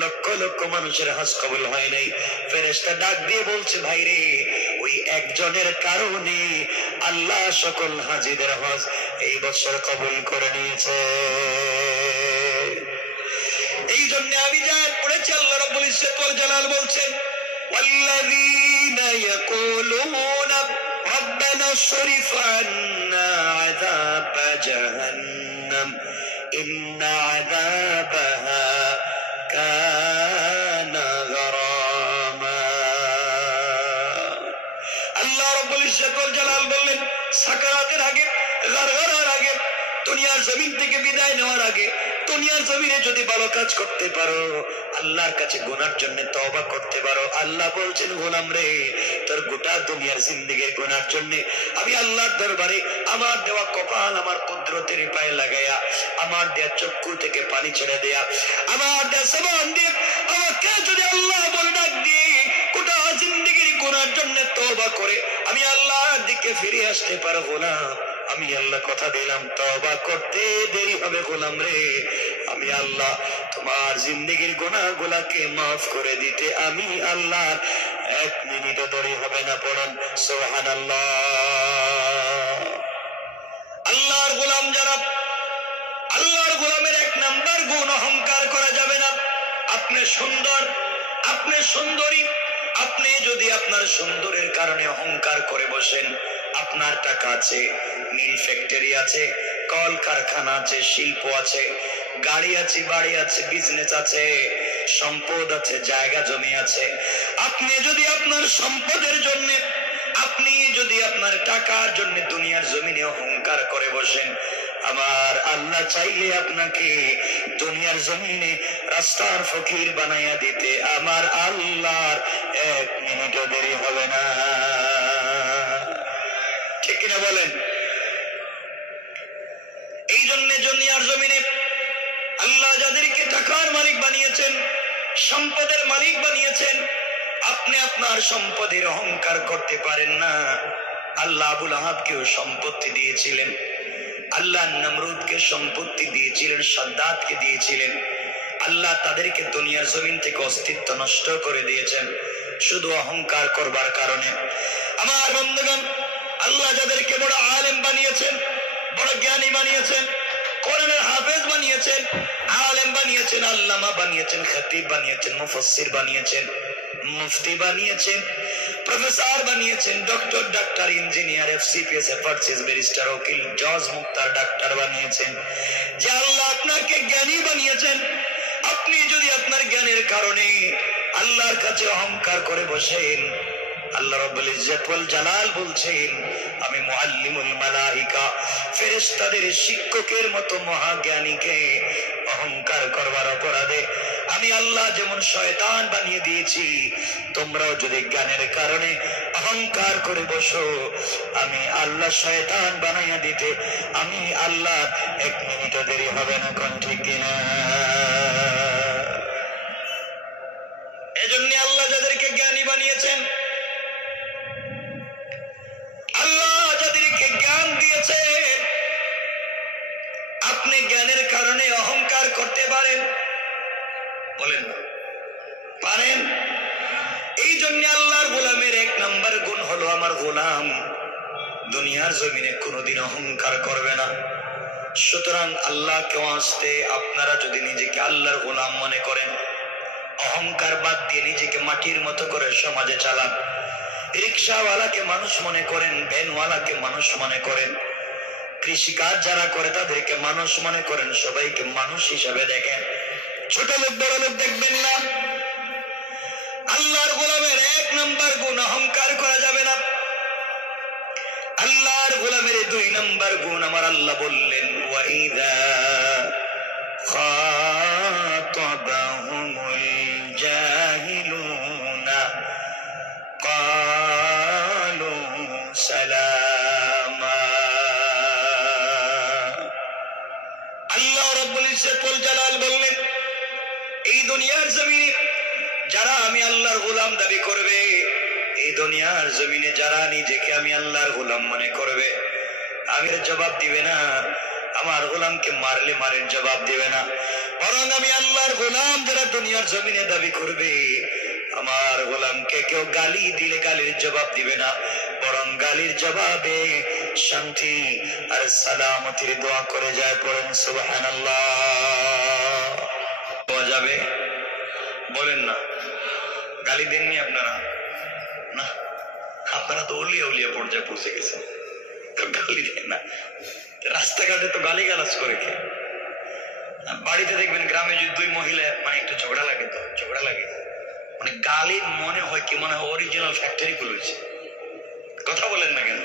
লক্ষ লক্ষ মানুষের হজ কবুল হয় নাই। ফেরেশতা ডাক দিয়ে বলছে, ভাই রে, ওই একজনের কারণে আল্লাহ সকল হাজিদের হজ এই বছর কবুল করে নিয়েছে। এই জন্য আমি যা পড়েছি, আল্লাহ রাব্বুল ইজ্জত ওয়াল জালাল বলছেন, ওয়াল্লাযীনা ইয়াকুলুনা রব্বানা সরিফ আন্না আযাব জাহান্নাম ইন্না আযাবাহা কানা গারামা। আল্লাহ রাব্বুল ইজ্জত ওয়াল জালাল বললেন, সাকারাতের আগে, গারগারার আগে, দুনিয়ার জমিন থেকে বিদায় নেওয়ার আগে দুনিয়ার জমিনে যদি ভালো কাজ করতে পারো, আল্লাহর কাছে গুনার জন্য তওবা করতে পারো, আল্লাহ বলছেন, গোলাম রে, তোর গোটা দুনিয়ার জিন্দেগির গুনার জন্য আমি আল্লাহর দরবারে আমার দেওয়া কপাল আমার কুদরতের পায়ে লাগাইয়া, আমার দেয়া চক্ষু থেকে পানি ছেড়ে দেয়া, আমার দেয়া জবান দিয়ে আমাকে যদি আল্লাহ বলে ডাক দিয়ে গোটা জিন্দেগির গুনার জন্য তওবা করে আমি আল্লাহর দিকে ফিরে আসতে পারবো না, আমি আল্লাহ কথা দিলাম তওবা করতে দেরি হবে গোলাম রে, আমি আল্লাহ তোমার জিন্দেগির গুনাহগুলোকে মাফ করে দিতে আমি আল্লাহর 1 মিনিটও দেরি হবে না। পড়েন সুবহানাল্লাহ। আল্লাহর গোলাম যারা, আল্লাহর গোলামের 1 নাম্বার গুণ অহংকার করা যাবে না। আপনি সুন্দর, আপনি সুন্দরী, আপনি যদি আপনার সুন্দরের কারণে অহংকার করে বসেন, আপনার টাকা আছে, মিল ফ্যাক্টরি আছে, কল কারখানা আছে, শিল্প আছে, গাড়ি আছে, বাড়ি আছে, বিজনেস আছে, সম্পদ আছে, জায়গা জমি আছে, আপনি যদি আপনার সম্পদের জন্য, আপনি যদি আপনার টাকার জন্য দুনিয়ার জমিনে অহংকার করে বসেন, আমার আল্লাহ চাইলে আপনাকে দুনিয়ার জমিনে রাস্তার ফকির বানাইয়া দিতে আমার আল্লাহর 1 মিনিটও দেরি হবে না। ঠিক কিনা বলেন? এই জন্য দুনিয়ার জমিনে আল্লাহ যাদেরকে টাকার মালিক বানিয়েছেন, সম্পদের মালিক বানিয়েছেন, আপনি আপনার সম্পদের অহংকার করতে পারেন না। আল্লাহ আবুল আহাবকেও সম্পত্তি দিয়েছিলেন, আল্লাহ নমরুদকে সম্পত্তি দিয়েছিলেন, সাদ্দাতকে দিয়েছিলেন। আল্লাহ তাদেরকে দুনিয়ার জমিন থেকে অস্তিত্ব নষ্ট করে দিয়েছেন শুধু অহংকার করবার কারণে। আমার বন্ধুগণ, আল্লাহ যাদেরকে বড় আলেম বানিয়েছেন, বড় জ্ঞানী বানিয়েছেন, কোরআনের হাফেজ বানিয়েছেন, আলেম বানিয়েছেন, আল্লামা বানিয়েছেন, খতিব বানিয়েছেন, মুফাসসির বানিয়েছেন, মুফতি বানিয়েছেন, প্রফেসর বানিয়েছেন, doctor, doctor, engineer, FCPS, FRCS, barrister, উকিল, জজ, মুক্তার, ডাক্তার বানিয়েছেন। যে আল্লাহ আপনাকে জ্ঞানী বানিয়েছেন, আপনি যদি আপনার জ্ঞানের কারণে আল্লাহর কাছে অহংকার করে বসেন, আল্লাহ রাব্বুল ইজ্জত ওয়াল জালাল বলছেন আমি মুআল্লিমুল মালাইকা ফেরেশতাদের শিক্ষকের মতো মহাজ্ঞানীকে অহংকার করবার অপরাধে আমি আল্লাহ যেমন শয়তান বানিয়ে দিয়েছি, তোমরাও যদি জ্ঞানের কারণে অহংকার করে বসো, আমি আল্লাহ শয়তান বানাইয়া দিতে আমি আল্লাহ 1 মিনিটও দেরি হবে না। কোন ঠিক কিনা? এজন্য আল্লাহ যাদেরকে জ্ঞানী বানিয়েছেন, আল্লাহ যাদেরকে জ্ঞান দিয়েছেন, আপনি জ্ঞানের কারণে অহংকার করতে পারেন? বলেন পারেন? এই জন্য আল্লাহর গোলামের 1 নম্বর গুণ হলো আমার গোলাম দুনিয়ার জমিনে কোনোদিন অহংকার করবে না। সুতরাং আল্লাহকে আসতে আপনারা যদি নিজেকে আল্লাহর গোলাম মনে করেন, অহংকার বাদ দিয়ে নিজেকে মাটির মতো করে সমাজে চালান। রিক্সাওয়ালাকে মানুষ মনে করেন, ভ্যানওয়ালাকে মানুষ মনে করেন, কৃষিকাজ যারা করে তাদেরকে মানুষ মনে করেন, সবাইকে মানুষ হিসাবে দেখেন, ছোট লোক বড় লোক দেখবেন না। আল্লাহর গোলামের 1 নম্বর গুণ অহংকার করা যাবে না। আল্লাহর গোলামের 2 নম্বর গুণ আমার আল্লাহ বললেন ওয়াইদা খাতাবাহুমুল জাহিলুনা ক্বালু সালামা। আল্লাহ রাব্বুল ইজ্জত ওয়াল জালাল বললেন এই দুনিয়ার জমিনে যারা আমি আল্লাহর গোলাম দাবি করবে, এই দুনিয়ার জমিনে যারা নিজেকে আমি আল্লাহর গোলাম মনে করবে, আমি জবাব দিবে না, আমার গোলামকে মারলে মারের জবাব দিবে না, বরং আমি আল্লাহর গোলাম যারা দুনিয়ার জমিনে দাবি করবে, আমার গোলামকে কেউ গালি দিলে গালির জবাব দিবে না, বরং গালির জবাবে শান্তি আর সালামতির দোয়া করে যায়। পড়েন সুবহানাল্লাহ। পাওয়া যাবে? বলেন না। গালি দেননি আপনারা? না, আপনারা তো উলিয়া উলিয়া পর্যায়ে পৌঁছে গেছেন, গালি দেন না। রাস্তাঘাটে তো গালি গালাজ করে কে? বাড়িতে দেখবেন গ্রামে যদি 2 মহিলা মানে একটু ঝগড়া লাগে, তো ঝগড়া লাগে মানে গালির মনে হয় কি মনে হয় অরিজিনাল ফ্যাক্টরি খুলেছে। কথা বলেন না কেন?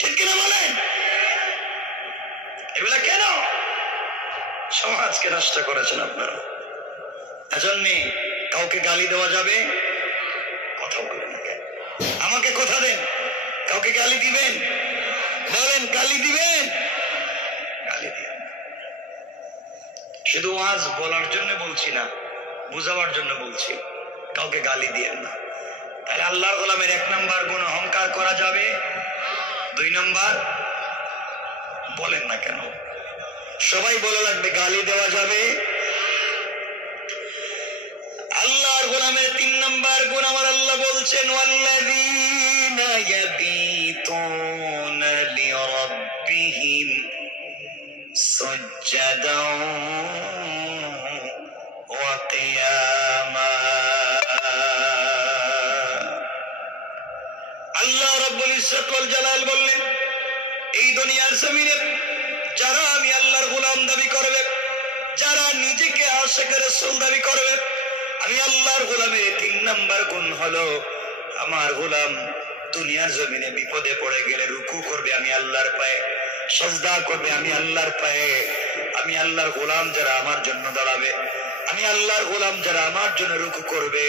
ঠিক কিনা বলেন? এগুলা কেন? সমাজকে নষ্ট করেছেন আপনারা। এজন্য কাউকে গালি দেওয়া যাবে? কথা বলেন না কেন? আমাকে কথা দেন, কাউকে গালি দিবেন? বলেন গালি দিবেন? গালি দিবেন। শুধু ওয়াজ বলার জন্য বলছি না, বুঝাবার জন্য বলছি, কাউকে গালি দিয়েন না। তাহলে আল্লাহর গোলামের 1 নম্বর গুণ অহংকার করা যাবে। 2 নম্বর বলেন না কেন? সবাই বলে লাগবে গালি দেওয়া যাবে। আল্লাহর গোলামের 3 নম্বর গুণ আমার আল্লাহ বলছেন ওয়াল্লাযীনা ইয়াবিতুনা লিরাব্বিহিম সুজদান ওয়া কিয়ামা। আল্লাহ রাব্বুল ইজ্জত ওয়াল জালাল বললেন এই দুনিয়ার জমিনে যারা আমি আল্লাহর গোলাম দাবি করবে, যারা নিজেকে আশিক রাসূল দাবি করবে, আমি আল্লাহর গোলামের 3 নম্বর গুণ হলো আমার গোলাম দুনিয়ার জমিনে বিপদে পড়ে গেলে রুকু করবে আমি আল্লাহর পায়ে, সিজদা করবে আমি আল্লাহর পায়ে। আমি আল্লাহর গোলাম যারা আমার জন্য দাঁড়াবে, আমি আল্লাহর গোলাম যারা আমার জন্য রুকু করবে,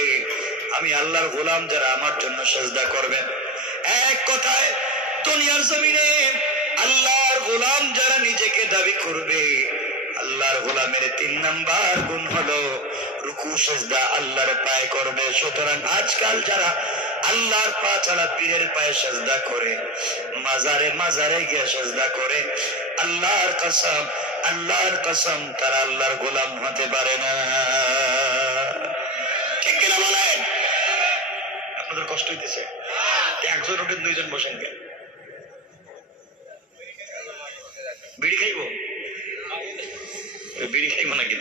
আমি আল্লাহর গোলাম যারা আমার জন্য সিজদা করবে। এক কথায় দুনিয়ার জমিনে আল্লাহর গোলাম যারা নিজেকে দাবি করবে, আল্লাহর গোলামের 3 নম্বর গুণ হলো রুকু সিজদা আল্লাহর পায়ে করবে। সুতরাং আজকাল যারা আল্লাহর পা ছাড়া পীরের পায়ে সিজদা করে, মাজারে মাজারে গিয়ে সিজদা করে, আল্লাহর কসম তারা আল্লাহর গোলাম হতে পারে না। ঠিক কিনা বলেন? আপনাদের কষ্ট হইতেছে? একজন উঠেন, 2 জন বসেন কেন? বিড়ি খাইব? বিড়ি খাইব না কি?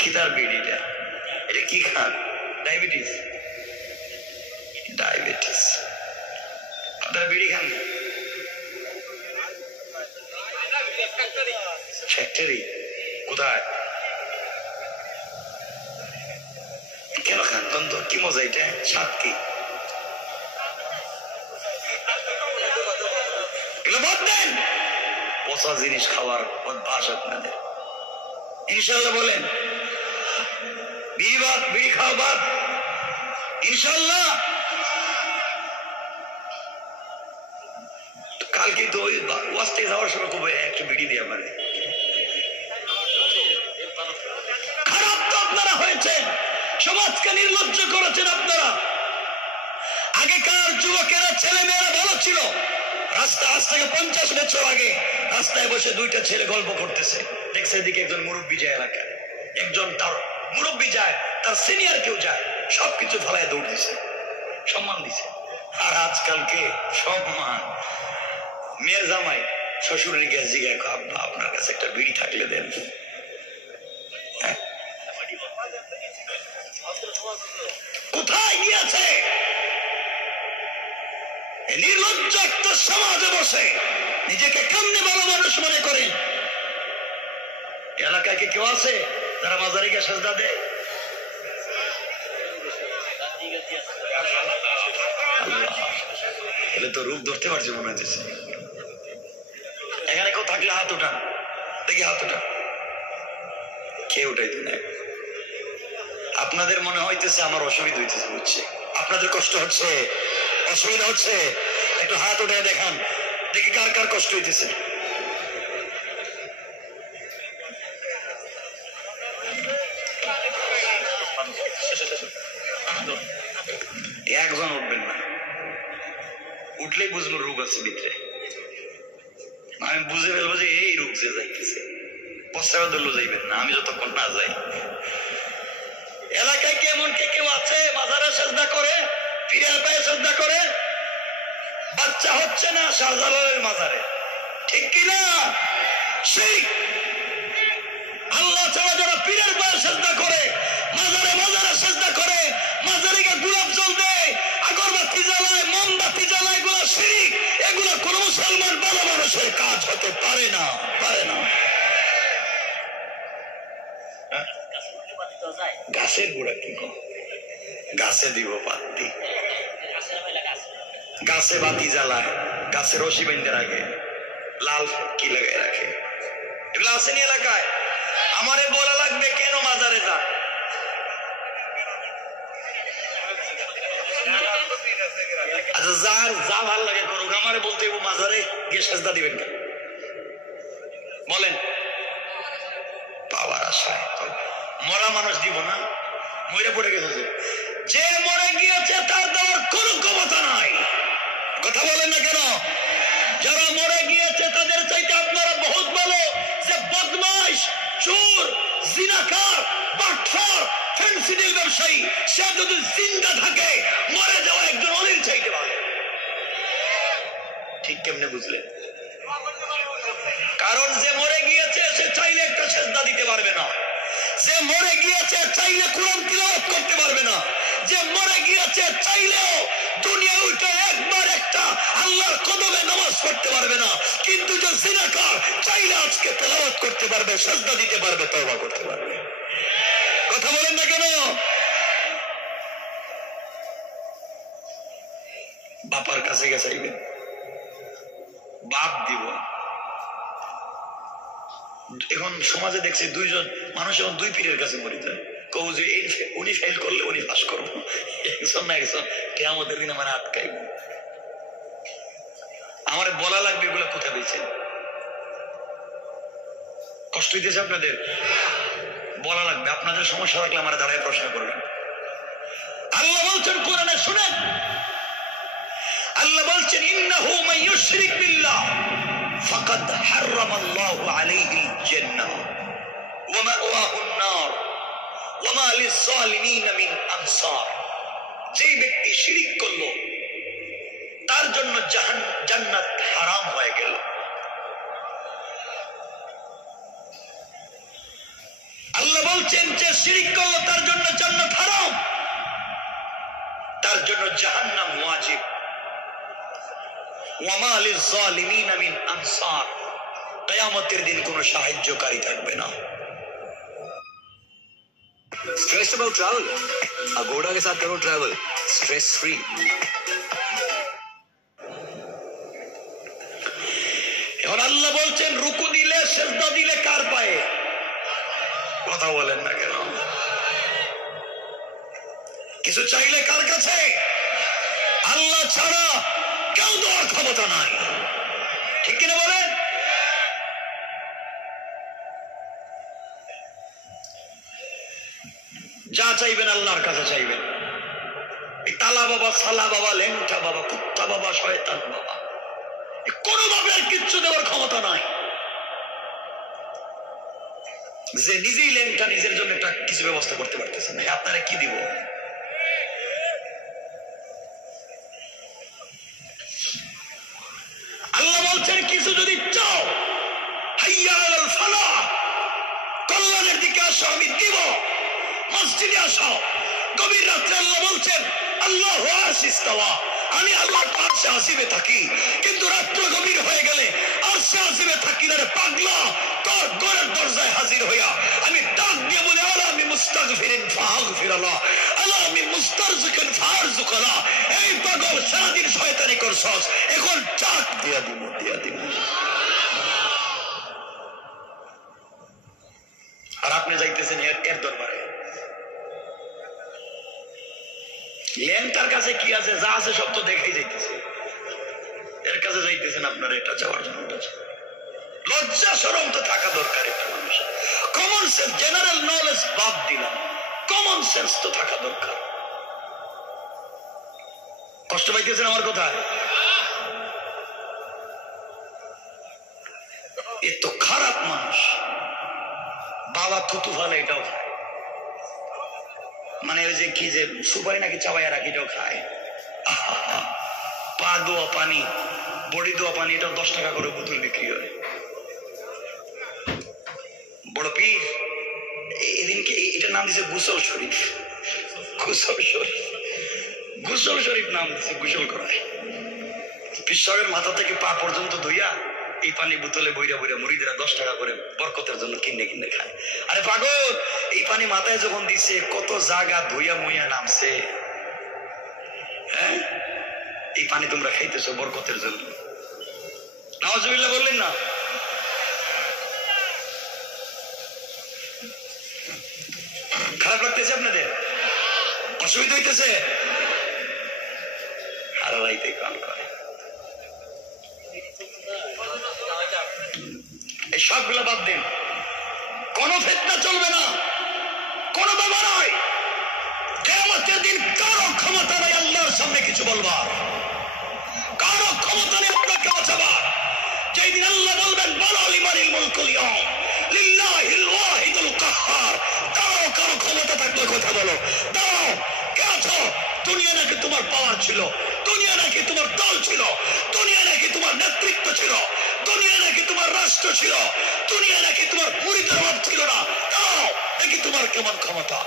খিদার বিড়িটা এটা কি খান? ডায়াবেটিস? ডায়াবেটিস আপনারা বিড়ি খান? ফ্যাক্টরি কোথায়? কেন খান? তখন কি মজা? এটা স্বাদ কি? বাদ দেন, পচা জিনিস খাওয়ার অভ্যাস আপনাদের। ইনশাল্লাহ বলেন, বিড়ি খাওয়া বাদ ইনশাল্লাহ। কালকে তো ওই ওয়াস্তে যাওয়ার সময় খুব একটু বিড়ি দিয়ে মানে খারাপ তো আপনারা হয়েছেন, সমাজকে নির্লজ্জ করেছেন আপনারা। আগেকার যুবকেরা ছেলে মেয়েরা ভালো ছিল, রাস্তা আজ থেকে 50 বছর আগে রাস্তায় বসে দুইটা ছেলে গল্প করতেছে, দেখছে এদিকে একজন মুরব্বী যায় এলাকায়, একজন তার মুরব্বী যায়, তার সিনিয়র কেউ যায়, সবকিছু ফেলায় দৌড় দিছে, সম্মান দিছে। আর আজকালকে সম্মান, মেয়ের জামাই শ্বশুরের গ্যাস জিগায় আপনার কাছে একটা বিড়ি থাকলে দেন। কোথায় গিয়েছে নির্লজ্জ একটা সমাজে বসে নিজেকে কেমনে ভালো মানুষ মনে করেন? এলাকায় কি কেউ আছে যারা মাজারে গিয়ে সেজদা দেয়? এলে তো রূপ ধরতে পারছে মনে হচ্ছে। এখানে কেউ থাকলে হাত উঠান, দেখি হাত উঠান। কে উঠাইতে না? আপনাদের মনে হইতেছে আমার অসুবিধা হইতেছে, বুঝছে? আপনাদের কষ্ট হচ্ছে, অসুবিধা হচ্ছে, একটু হাত উঠে দেখান, দেখি কার কার কষ্ট হইতেছে। একজন উঠবেন না, উঠলেই বুঝবো রোগ আছে ভিতরে। আমি বুঝে ফেলবো যে এই রোগ যে যাইতেছে, পশ্চাৎ ধরলো যাইবেন না, আমি যতক্ষণ না যাই। এলাকায় কেমন কে কেউ আছে মাজারে সেজদা করে, পীরের পায়ে সেজদা করে? বাচ্চা হচ্ছে না শাহজালালের মাজারে, ঠিক কিনা? শিরক। আল্লাহ ছাড়া যারা পীরের পায়ে সেজদা করে, মাজারে মাজারে সেজদা করে, মাজারে গিয়ে গোলাপ জল দেয়, আগরবাতি জ্বালায়, মোমবাতি জ্বালায়, এগুলো শিরক। এগুলো কোন মুসলমান ভালো মানুষের কাজ হতে পারে না, পারে না। গাছের গুড়া কি কম, গাছে দিব পাতি, গাছে বাতি জ্বালায়, গাছে রশি বেঁধে রাখে, লাল কি লাগাই রাখে, এগুলো আসেনি এলাকায়। আমারে বলা লাগবে কেন মাজারে যা? আচ্ছা, যার যা ভাল লাগে করুক, আমারে বলতে মাজারে গিয়ে সেজদা দিবেন কেন বলেন? পাওয়ার আশায় মরা মানুষ দিব না, মরে পড়ে গেছে। যে মরে গিয়েছে তার দেওয়ার কোন ক্ষমতা নাই। কথা বলেন না কেন? যারা মরে গিয়েছে তাদের চাইতে আপনারা বহুত ভালো। যে বদমাইশ, চোর, জিনাকার, বাটফার, ফেন্সিডিল ব্যবসায়ী, সে যদি জিন্দা থাকে মরে যাওয়া একজন অলির চাইতে ভালো। ঠিক কেমনে বুঝলেন? কারণ যে মরে গিয়েছে সে চাইলে একটা সেজদা দিতে পারবে না, যে মরে গিয়েছে চাইলে কোরআন তিলাওয়াত করতে পারবে না, যে মরে গিয়েছে চাইলেও দুনিয়া উঠে একবার একটা আল্লাহর কদমে নামাজ পড়তে পারবে না। কিন্তু যে জিনাকার চাইলে আজকে তিলাওয়াত করতে পারবে, সেজদা দিতে পারবে, তওবা করতে পারবে। কথা বলেন না কেন? বাপার কাছে গিয়ে চাইবেন, বাপ দিব। এখন সমাজে দেখছি দুইজন মানুষ এখন দুই পীরের কাছে মরে যায়, কৌ যে উনি ফেল করলে উনি পাস করবো, একজন না একজন কিয়ামতের দিন আমার আটকাইব। আমার বলা লাগবে এগুলো কোথায় পেয়েছেন? কষ্ট হইতেছে আপনাদের? বলা লাগবে। আপনাদের সমস্যা থাকলে আমার দাঁড়ায় প্রশ্ন করবেন। আল্লাহ বলছেন কোরআনে, শুনেন, আল্লাহ বলছেন ইন্নাহু মান ইউশরিক বিল্লাহ ফাকাদ হারামাল্লাহু আলাইহিল জান্নাহ ওয়া মাওয়াহুন নার ওয়া মা লিয-যালিমিন মিন আনসার। যে ব্যক্তি শিরক করলো তার জন্য জান্নাত হারাম হয়ে গেল। আল্লাহ বলছেন যে শিরক করলো তার জন্য জান্নাত হারাম, তার জন্য জাহান্নাম ওয়াজিব। ওয়া মা লিয-যালিমিন মিন আনসার, কিয়ামতের দিন কোনো সাহায্যকারী থাকবে না। Stress about travel? Agoda के साथ करो travel stress free। এখন আল্লাহ বলছেন রুকু দিলে সেজদা দিলে কার পায়ে? কথা বলেন না কেন? কিছু চাইলে কার কাছে? আল্লাহ ছাড়া কেউ দেওয়ার ক্ষমতা নাই, ঠিক কিনা বলেন? যা চাইবেন আল্লাহর কাছে চাইবেন। এই তালা বাবা, সালা বাবা, লেংটা বাবা, কুত্তা বাবা, শয়তান বাবা, কোনোভাবে আর কিচ্ছু দেওয়ার ক্ষমতা নাই। যে নিজেই লেংটা, নিজের জন্য একটা কিছু ব্যবস্থা করতে পারতেছে না, আপনারা কি দিব? আল্লাহ বলছেন কিছু যদি চাও, হাইয়া আলাল ফালাহ, কল্যাণের দিকে আসো, আমি দিব। মসজিদে আসো। গভীর রাত্রে আল্লাহ বলছেন আল্লাহু আরশিস্তাওয়া, আমি আল্লাহর আরশে আসিবে থাকি, কিন্তু রাত্র গভীর হয়ে গেলে আরশে আসিবে থাকি না রে পাগলা। তোর ঘরের দরজায় হাজির হইয়া আমি ডাক দিয়ে বলি আলা আমি মুস্তাগফিরিন ফাগফিরাল্লাহ, আলা আমি মুস্তারজিকিন ফারজুকাল্লাহ। এই পাগল, সারাদিন শয়তানি করছস, এখন চাক দিয়া দিব, দিয়া দিব। আর আপনি যাইতেছেন এর দরবারে। লেনটার কাছে কি আছে? যা আছে সব তো দেখাই যাইতেছে, এর কাছে যাইতেছেন আপনারা এটা যাওয়ার জন্য। লজ্জা শরম তো থাকা দরকার একটা মানুষ। কমন সেন্স, জেনারেল নলেজ বাদ দিলাম, কমন সেন্স তো থাকা দরকার। কষ্ট পাইতেছেন আমার কথায়? এ তো খারাপ মানুষ। বাবা থুতু ফলে এটাও খায়, মানে ওই যে কি যে সুপারি নাকি চাবাইয়া রাখি এটাও খায়। পা দোয়া পানি, বডি দোয়া পানি, এটাও 10 টাকা করে বোতল বিক্রি হয়। বড় পীর এদিনকে এটার নাম দিছে গোসল শরীফ। গোসল শরীফ, গোসল শরীফ নাম দিছে, গোসল করায়। পিসাবের মাথা থেকে পা পর্যন্ত ধুইয়া এই পানি বোতলে বইরা বইরা মুরিদেরা 10 টাকা করে বরকতের জন্য কিনে কিনে খায়। আরে পাগল, এই পানি মাথায় যখন দিছে কত জায়গা ধুইয়া মুইয়া নামছে। হ্যাঁ, এই পানি তোমরা খাইতেছো বরকতের জন্য। নাউজুবিল্লাহ বললেন না? খারাপ লাগতেছে আপনাদের? অসুবিধা হইতেছে? হারাইতে কান করে এই সবগুলো বাদ দিন। কোন ফিতনা চলবে না, কোন বাবা নয়। কিয়ামতের দিন কারো ক্ষমতা নেই আল্লাহর সামনে কিছু বলবার, কারো ক্ষমতা নেই আপনাকে বাঁচাবার। যেই দিন আল্লাহ বলবেন বলো লিমানিল মুলকুল ইয়াউম লিল্লাহিল ওয়াহিদুল কাহ্হার, কারো কারো ক্ষমতা থাকলে কথা বলো। দাও কে আছো? দুনিয়া নাকি তোমার পাওয়ার ছিল, দুনিয়া নাকি তোমার দল ছিল, দুনিয়া নাকি তোমার নেতৃত্ব ছিল, দুনিয়া নাকি তোমার রাষ্ট্র ছিল, দুনিয়া নাকি তোমার মুরিদের অভাব ছিল না। দাও দেখি তোমার কেমন ক্ষমতা।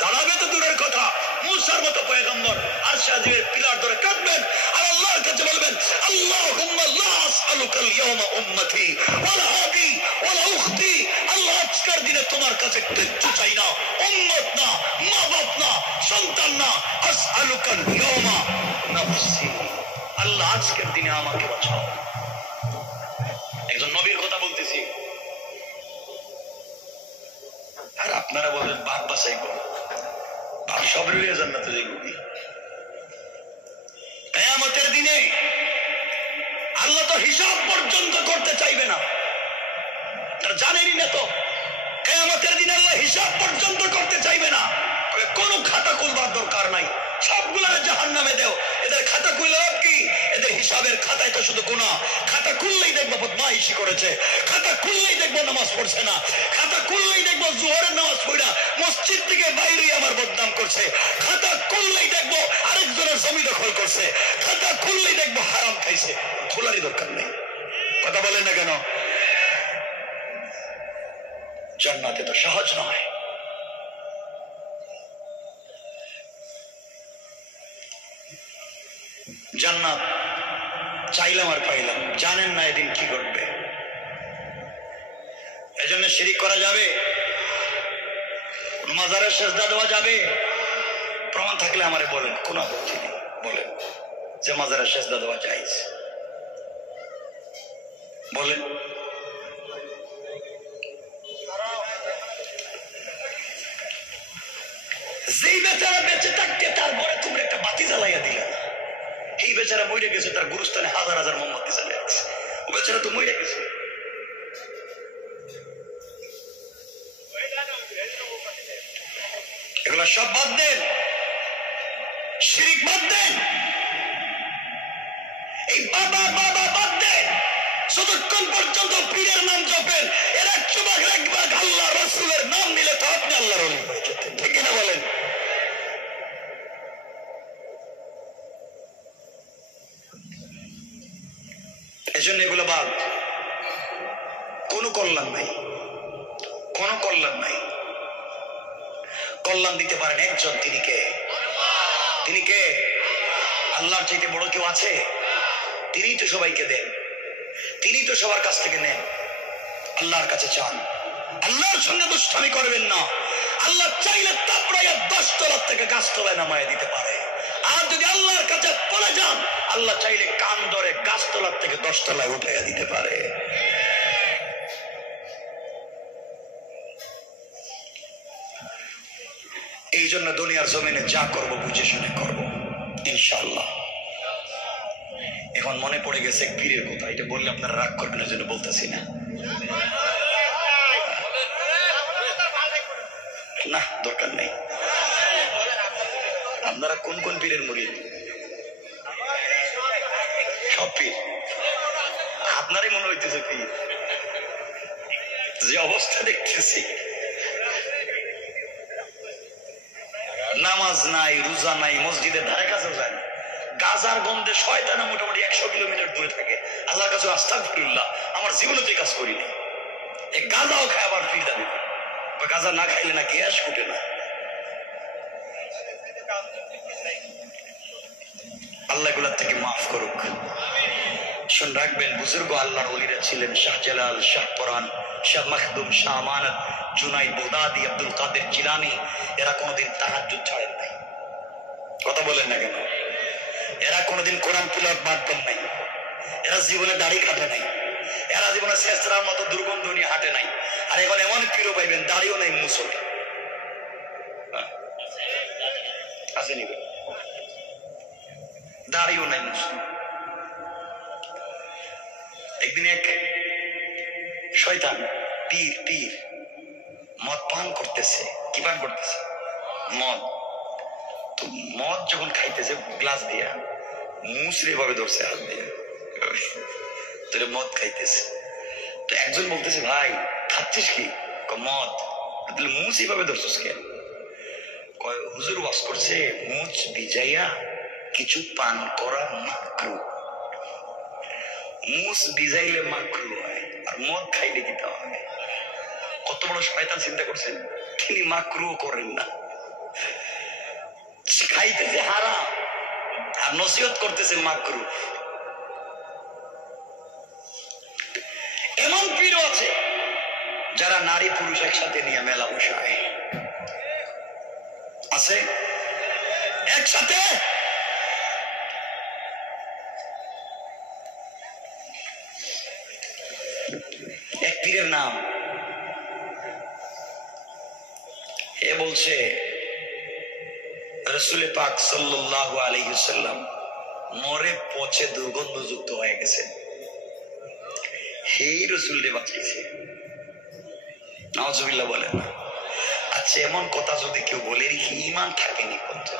দাঁড়াবে তো দূরের কথা, মুসার মতো পয়গম্বর আরশে আজিমের পিলার ধরে কাঁদবেন আর আল্লাহর কাছে বলবেন আল্লাহুম্মা লা আসআলুকাল ইয়াওমা উম্মতি ওয়ালা আবি ওয়ালা উখতি। আল্লাহ আজকের দিনে তোমার কাছে কিচ্ছু চাই না, উম্মত না, মা বাপ না, সন্তান না। আসআলুকাল ইয়াওমা নাফসি, আল্লাহ আজকের দিনে আমাকে বাঁচাও। একজন নবীর কথা বলতেছি, আর আপনারা বলেন বাপ বাঁচাই করো, বাপ সব রইয়া জান্নাতে যাইব কি? কিয়ামতের দিনে আল্লাহ তো হিসাব পর্যন্ত করতে চাইবে না, জানেনই না তো। কিয়ামতের দিনে আল্লাহ হিসাব পর্যন্ত করতে চাইবে না, কোন খাতা খুলবার দরকার নাই, সবগুলা জাহান্নামে দেও। এদের খাতা খুললে কি? এদের হিসাবের খাতায় তো শুধু গুনাহ। খাতা খুললেই দেখবো বদমাইশি করেছে, খাতা খুললেই দেখবো নামাজ পড়ছে না, খাতা খুললেই দেখবো জোহরের নামাজ পড়া মসজিদ থেকে বাইরে আমার বদনাম করছে, খাতা খুললেই দেখবো আরেকজনের জমি দখল করছে, খাতা খুললেই দেখবো হারাম খাইছে। খোলারই দরকার নেই। কথা বলেন না কেন? জান্নাতে তো সহজ নয়। জান্নাত চাইলাম আর পাইলাম, জানেন না এদিন কি ঘটবে। এজন্য শিরিক করা যাবে? মাজারে সেজদা দেওয়া যাবে? প্রমাণ থাকলে আমারে বলেন, কোনো আপত্তি নেই, বলেন যে মাজারে সেজদা দেওয়া জায়েজ। বলেন যেই বেচারা বেঁচে থাকতে তারপরে তোমরা একটা বাতি জ্বালাইয়া দিলে না, এই বেচারা মরে গেছে, তার গুরুস্থানে হাজার হাজার মোমবাতি জ্বালিয়ে গেছে, ও বেচারা তো মরে গেছে। এগুলা সব বাদ দেন, শিরিক বাদ দেন, এই বাবা বাবা বাদ দেন। যতক্ষণ পর্যন্ত পীরের নাম জপেন, এর একবার আল্লাহ রাসূলের নাম নিলে তো আপনি আল্লাহর ওলি হয়ে যেতেন, ঠিক কিনা বলেন? এই জন্য এগুলো বাদ, কোনো কল্যাণ নাই, কোনো কল্যাণ নাই। কল্যাণ দিতে পারেন একজন, তিনি কে? তিনি কে? আল্লাহর চাইতে বড় কেউ আছে? তিনি তো সবাইকে দেন, তিনি তো সবার কাছ থেকে নেন। আল্লাহর কাছে চান, আল্লাহর সঙ্গে দুষ্টামি করবেন না। আল্লাহ চাইলে তাপড়াইয়া 10 তলার থেকে গাছ তলায় নামায় দিতে পারে। আর যদি আল্লাহর কাছে পড়ে যান, আল্লাহ চাইলে কান ধরে গাছ তলার থেকে 10 তলায় উঠাইয়া দিতে পারে। এই জন্য দুনিয়ার জমিনে যা করব বুঝে শুনে করব, ইনশাআল্লাহ। এখন মনে পড়ে গেছে এক পীরের কথা, এটা বললে আপনারা রাগ করবেন, এর জন্য বলতেছি না। না, দরকার নেই। আপনারা কোন কোন পীরের মুরিদ? সব পীর। আপনারই মনে হইতেছে পীর, যে অবস্থা দেখতেছি। নামাজ নাই, রোজা নাই, মসজিদের ধারে কাছে যায় না, গাজার গন্ধে শয়তানা মোটামুটি 100 কিলোমিটার দূরে থাকে। আল্লাহর কাছে আস্তাগফিরুল্লাহ, আমার জীবনে তো কাজ করি না। এই গাজাও খায় আবার পীর দাবি করে, গাজা না খাইলে না গ্যাস ফুটে না। আল্লাহ এগুলোর থেকে মাফ করুক। শুন রাখবেন, বুজুর্গ আল্লাহর ওলিরা ছিলেন শাহজালাল, শাহ পরান, শাহ মখদুম, শাহ আমানত, জুনাইদ বাগদাদি, আব্দুল কাদের জিলানী। এরা কোনোদিন তাহাজ্জুদ ছাড়েন নাই, কথা বলেন না কেন? এরা কোনোদিন কোরআন তিলাওয়াত বাদ দেন নাই, এরা জীবনে দাড়ি কাটে নাই, এরা জীবনে শেষরার মতো দুর্গন্ধ নিয়ে হাঁটে নাই। আর এখন এমন পীরও পাইবেন দাড়িও নাই, মুসল আছে নিবে, দাড়িও নাই, মুসল। একদিন এক শয়তান পীর পীর মদ পান করতেছে। কি পান করতেছে? মদ। তো মদ যখন খাইতেছে গ্লাস দিয়া, মুসরে ভাবে ধরছে হাত দিয়ে, তোরে মদ খাইতেছে। তো একজন বলতেছে, ভাই খাচ্ছিস কি? মদ। মুস এইভাবে ধরছিস কেন? হুজুর ওয়াজ করছে, মুচ ভিজাইয়া কিছু পান করা মাকরু। মুস ভিজাইলে মাকরু হয়, আর মদ খাইলে কি তা হয়? কত বড় শয়তান চিন্তা করছেন, তিনি মাকরু করেন না, খাইতেছে হারাম আর নসিহত করতেছে মাকরু। এমন পীরও আছে যারা নারী পুরুষ একসাথে নিয়ে মেলা বসায়, আছে একসাথে। এক পীরের নাম, এ বলছে রাসূল পাক সাল্লাল্লাহু আলাইহি ওয়াসাল্লাম মরে পচে দুর্গন্ধযুক্ত হয়ে গেছে, সেই রাসূলকে বাঁচাইছে। নাউজুবিল্লাহ বলেন। আচ্ছা, এমন কথা যদি কেউ বলে, কি ঈমান থাকেনি? কোনটা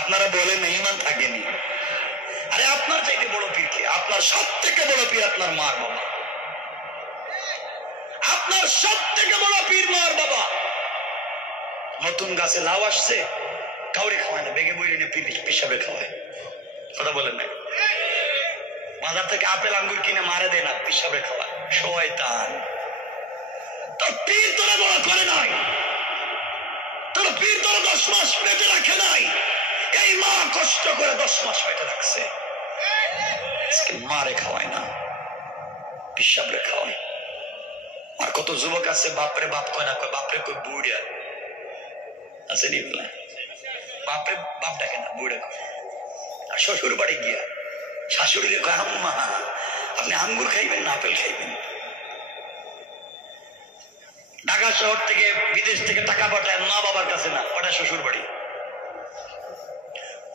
আপনারা বলেন না ঈমান থাকেনি? আরে আপনার চাইতে বড় পীর কে? আপনার সব থেকে বড় পীর আপনার মার বাবা। আপনার সব থেকে বড় পীর মার বাবা। নতুন গাছে লাউ আসছে, কাউরে খাওয়ায় না, বেগে বইরে নিয়ে পিসাবে খাওয়ায়, কথা বলেন না? বাজার থেকে আপেল আঙ্গুর কিনে মারে দেয় না, পিসাবে খাওয়ায়। শয়তান। তোর পীর তোরা বড় করে নাই, তোর পীর তোরা 10 মাস পেটে রাখে নাই, এই মা কষ্ট করে 10 মাস পেটে রাখছে, মারে খাওয়ায় না, পিসাবে খাওয়ায়। আর কত যুবক আছে বাপরে বাপ কয় না, কয় বাপরে কয় বুড়িয়া আছে নি, বাপরে বাপ ডাকে না, বুড়ে কয়। আর শ্বশুর বাড়ি গিয়া শাশুড়িরে কয়, আম্মা আপনি আঙ্গুর খাইবেন না আপেল খাইবেন? ঢাকা শহর থেকে বিদেশ থেকে টাকা পাঠায় মা বাবার কাছে না, পাঠায় শ্বশুর বাড়ি।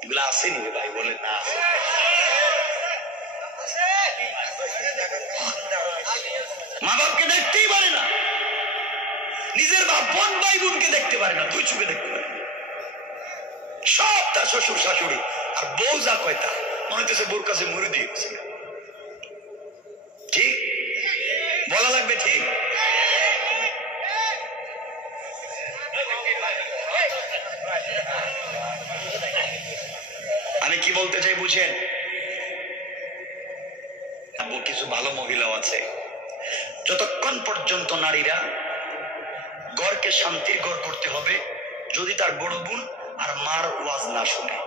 এগুলো আসেনি ভাই, বলেন না আছে? মা বাপকে দেখতেই পারে না, নিজের বোন ভাই বোনকে দেখতে পারে না, দুই চোখে দেখতে পারে না। সব তার শ্বশুর শাশুড়ি, আর বউ যা কয় তা মনে হচ্ছে বউর কাছে মুড়ি দিয়ে গেছে। ঠিক বলা লাগবে, ঠিক? আমি কি বলতে চাই বুঝেন? কিছু ভালো মহিলাও আছে, যতক্ষণ পর্যন্ত নারীরা ঘরকে শান্তির ঘর করতে হবে, যদি তার বড় বোন আর মার ওয়াজ না শুনে,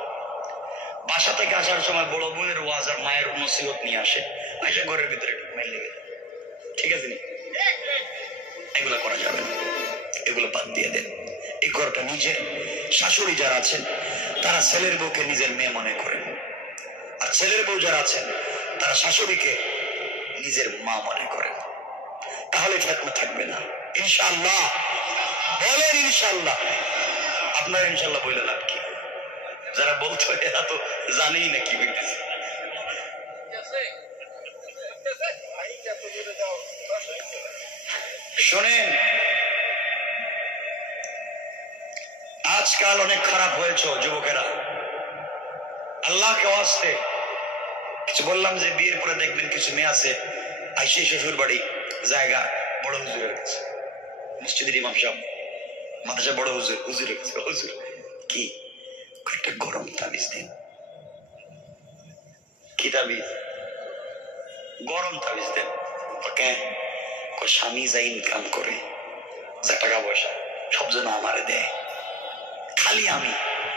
বাসা থেকে আসার সময় বড় বোনের ওয়াজ আর মায়ের নসিহত নিয়ে আসে, আইসা ঘরের ভিতরে মেলে গেল, ঠিক আছে? এগুলো করা যাবে না, এগুলো বাদ দিয়ে দেন। এই ঘরটা নিজের। শাশুড়ি যারা আছেন তারা ছেলের বউকে নিজের মেয়ে মনে করেন, আর ছেলের বউ যারা আছেন তারা শাশুড়িকে নিজের মা মনে করেন, তাহলে ফিতনা থাকবে না ইনশাআল্লাহ। বলেন ইনশাআল্লাহ। আপনার ইনশাআল্লাহ বলে লাভ কি? যারা বলছো এরা তো জানেই না কি হইতেছে। শোনেন, আজকাল অনেক খারাপ হয়েছে যুবকেরা, আল্লাহকে ওয়াস্তে কিছু বললাম যে বিয়ের পরে দেখবেন কিছু মেয়ে আছে আইসি শ্বশুর বাড়ি জায়গা বড় হুজুরের কাছে, মসজিদের ইমাম সাহেব, মাদ্রাসা বড় হুজুর, হুজুরের কাছে। হুজুর কি একটা গরম তাবিজ দিন। কি তাবিজ? গরম তাবিজ দেন। কেন? স্বামী যা ইনকাম করে, যা টাকা পয়সা সব যেন আমারে দেয়, খালি আমি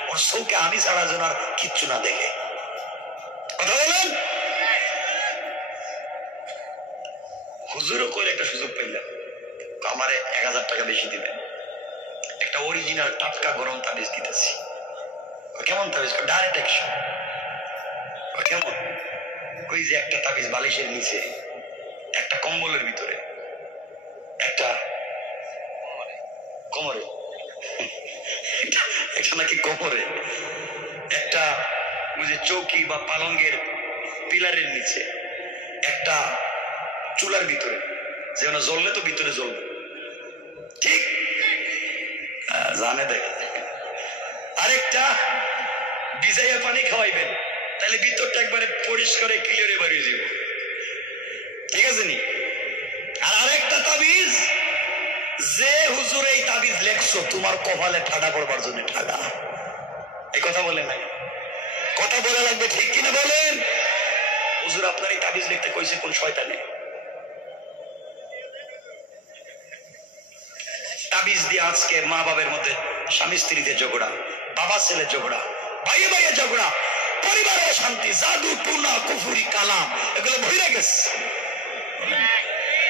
ওর চৌকে আমি ছাড়া যেন আর কিচ্ছু না দেখে। কথা বলেন। হুজুরও করে একটা সুযোগ পাইলাম, আমারে 1000 টাকা বেশি দিবেন, একটা অরিজিনাল টাটকা গরম তাবিজ দিতেছি। কেমন তাবিজ? Direct action. কেমন? ওই যে একটা তাবিজ বালিশের নিচে, একটা কম্বলের ভিতরে, একটা কোমরে, একটা নাকি কোমরে, একটা ওই যে চৌকি বা পালঙ্গের পিলারের নিচে, একটা চুলার ভিতরে, যেন জ্বললে তো ভিতরে জ্বলবে, ঠিক জানে দেখে। আরেকটা ভিজাইয়া পানি খাওয়াইবেন, তাহলে ভিতরটা একবারে পরিষ্কারে ক্লিয়ারে বাড়িয়ে যাব, ঠিক আছে নি? আর আরেকটা তাবিজ, যে হুজুর এই তাবিজ লেখছো তোমার কপালে ঠাডা পড়বার জন্য ঠাডা। এই কথা বলে নাই? কথা বলা লাগবে, ঠিক কিনা বলেন? হুজুর আপনার এই তাবিজ লিখতে কইছে কোন শয়তানে? তাবিজ দিয়ে আজকে মা বাবার মধ্যে স্বামী স্ত্রীতে ঝগড়া, বাবা ছেলে ঝগড়া, ভাইয়ে ভাইয়ে ঝগড়া, পরিবার অশান্তি, জাদু টুনা কুফুরি কালাম এগুলো ভরে গেছে,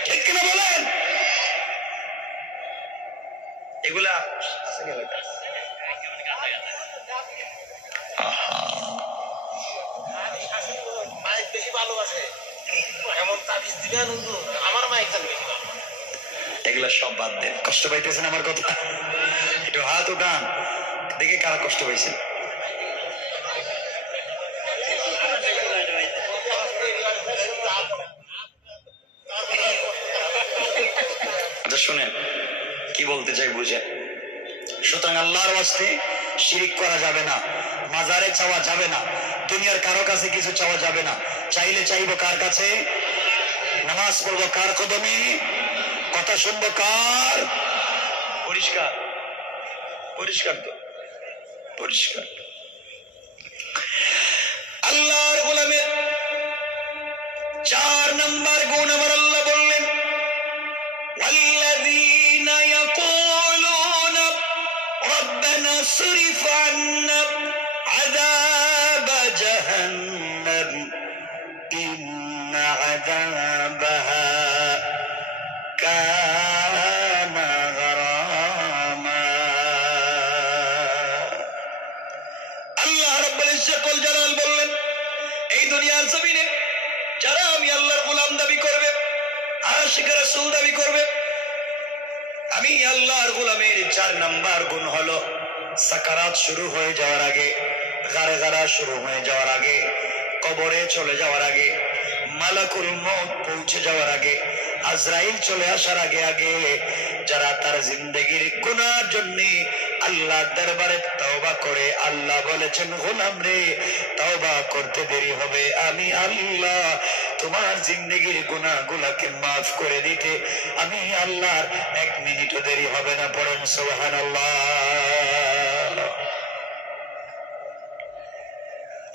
ঠিক কিনা বলেন? এগুলা বেশি ভালোবাসে, এমন তাবিজ দিবেন আমার মা একজন বেশি ভালো। এগুলা সব বাদ দেন। কষ্ট পাইতেছেন আমার কথা? একটু হাত উঠান, দেখে কারা কষ্ট পাইছেন। আচ্ছা শুনেন কি বলতে চাই বুঝেন। সুতরাং আল্লাহর ওয়াস্তে শিরিক করা যাবে না, মাজারে চাওয়া যাবে না, দুনিয়ার কারো কাছে কিছু চাওয়া যাবে না। চাইলে চাইবো কার কাছে? নামাজ পড়বো কার কদমে? কথা শুনবো কার? পরিষ্কার পরিষ্কার তো পরিষ্কার। আল্লাহর গোলামের 4 নম্বর গুণ আমার আল্লাহ বললেন, ওয়াল্লাযীনা ইয়াকুলুনা রাব্বানা সরিফ আন্না আযাব জাহান্নাম ইন্না আযাবাহা কানা গারামা। আল্লাহ রাব্বুল ইজ্জতুল জালাল বললেন, এই দুনিয়ার জমিনে যারা আমি আল্লাহর গোলাম দাবি করবে, আশিক রাসূল দাবি করবে। আমি আল্লাহর গোলামের 4 নাম্বার গুণ হলো সাকারাত শুরু হয়ে যাওয়ার আগে, গারগারা শুরু হয়ে যাওয়ার আগে, কবরে চলে যাওয়ার আগে, মালাকুল মউত পৌঁছে যাওয়ার আগে, আজরাইল চলে আসার আগে আগে যারা তার জিন্দেগির গুনার জন্য আল্লাহর দরবারে তওবা করে, আল্লাহ বলেছেন গোলাম রে তওবা করতে দেরি হবে, আমি আল্লাহ তোমার জিন্দেগির গুনাহগুলোকে মাফ করে দিতে আমি আল্লাহর 1 মিনিটও দেরি হবে না। পড়েন সুবহানাল্লাহ।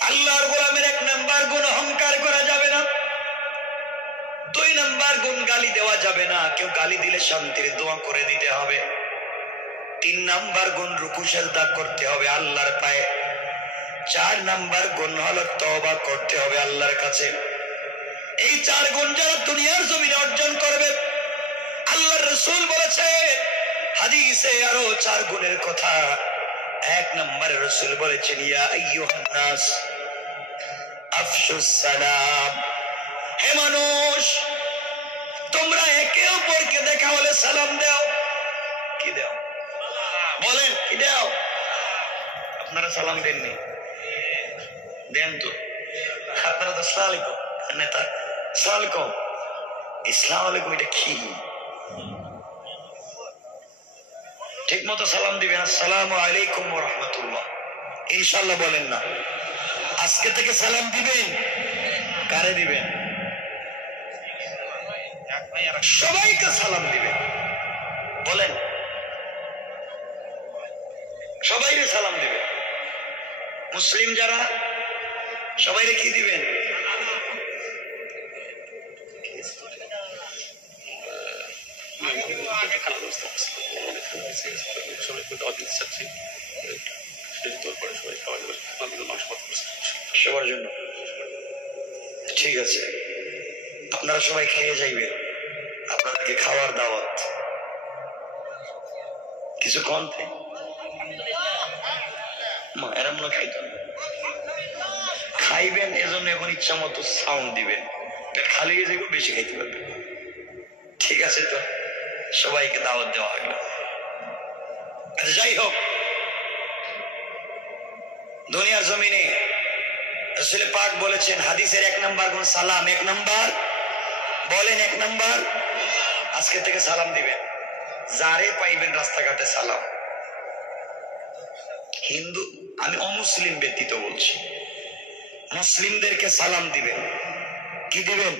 আল্লাহর গোলামের 1 নাম্বার গুণ অহংকার করা যাবে না। 2 নাম্বার গুণ গালি দেওয়া যাবে না, কেউ গালি দিলে শান্তির দোয়া করে দিতে হবে। 3 নাম্বার গুণ রুকু সিজদা করতে হবে আল্লাহর পায়ে। 4 নাম্বার গুণ হলো তওবা করতে হবে আল্লাহর কাছে। এই 4 গুণ যারা দুনিয়ার জমিনে অর্জন করবে, আল্লাহর রাসূল বলেছেন হাদিসে আরো 4 গুণের কথা। 1 নম্বরে রাসূল বলেছেন ইয়া আইয়ুহান নাস আফশুস সালাম, হে মানুষ তোমরা একে অপরকে দেখা হলে সালাম দাও। কি দাও বলেন, কি দাও? আপনারা সালাম দেননি? দেন তো। আপনারা তো আসসালামু আলাইকুম নেতা, আসসালামু আলাইকুম, ইসলাম আলাইকুম, এটা কি? ঠিক মতো সালাম দিবেন, আসসালামু আলাইকুম ওয়া রাহমাতুল্লাহ। ইনশাআল্লাহ বলেন না? আজকে থেকে সালাম দিবেন। কারে দিবেন? সবাইকে সালাম দিবেন। বলেন, সবাইকে সালাম দিবেন। মুসলিম যারা সবাইকে কি দিবেন? সবার জন্য ঠিক আছে, আপনারা সবাই খেয়ে যাইবেন, আপনাদেরকে খাওয়ার দাওয়াত। কিছু কমতে এরা মনে খাইতেন খাইবেন, এজন্য এখন ইচ্ছা মতো সাউন্ড দিবেন, খালি যেগুলো বেশি খাইতে পারবেন। ঠিক আছে তো, সবাইকে দাওয়াত দেওয়া হইল। যাই হোক, দুনিয়ার জমিনে রাসূল পাক বলেছেন হাদিসের 1 নাম্বার গুণ সালাম। 1 নাম্বার বলেন, 1 নাম্বার আজকে থেকে সালাম দিবেন, যারে পাইবেন রাস্তাঘাটে সালাম। হিন্দু, আমি অমুসলিম ব্যতীত বলছি, মুসলিমদেরকে সালাম দিবেন। কি দিবেন?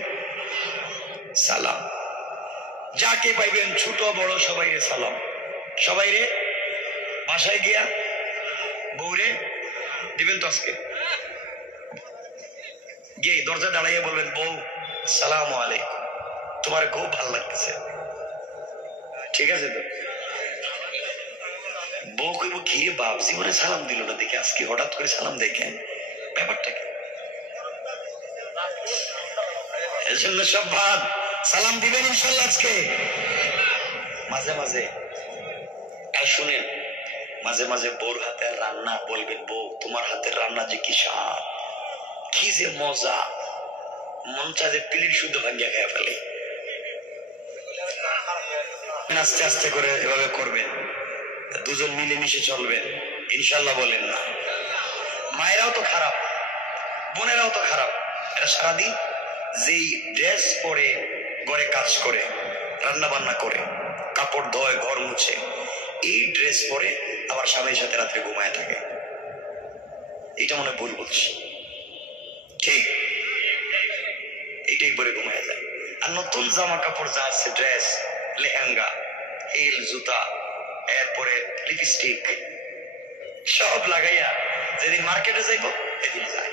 সালাম। যাকে পাইবেন ছোট বড় সবাইরে সালাম। সবাইরে বাসায় গিয়া বউরে দিবেন তো, আজকে গিয়ে দরজা দাঁড়াইয়া বলবেন বউ সালাম আলাইকুম, তোমার খুব ভালো লাগতেছে। ঠিক আছে তো? বউ কইব কি রে বাপ, জীবনে সালাম দিল না দেখে আজকে হঠাৎ করে সালাম দেখেন, ব্যাপারটা কি? এজন্য সব ভাব সালাম দিবেন ইনশাল্লাহ আজকে। মাঝে মাঝে আর শুনেন, মাঝে মাঝে বউর হাতের রান্না বলবেন বউ তোমার হাতের রান্না যে কি স্বাদ, কি যে মজা, মন চায় যে পিলির শুদ্ধ ভাঙ্গিয়া খেয়ে ফেলে। আস্তে আস্তে করে এভাবে করবেন, দুজন মিলেমিশে চলবেন ইনশাল্লাহ। বলেন না? মায়েরাও তো খারাপ, বোনেরাও তো খারাপ। এরা সারাদিন যেই ড্রেস পরে ঘরে কাজ করে, রান্না বান্না করে, কাপড় ধোয়, ঘর মুছে, এই ড্রেস পরে আবার স্বামীর সাথে রাত্রে ঘুমায় থাকে। এটা মনে ভুল বলছি? ঠিক এইটাই পরে ঘুমায় যায়। আর নতুন জামা কাপড় যা আছে, ড্রেস, লেহেঙ্গা, হিল, জুতা, এরপরে লিপস্টিক সব লাগাইয়া যেদিন মার্কেটে যাইব এদিন যায়,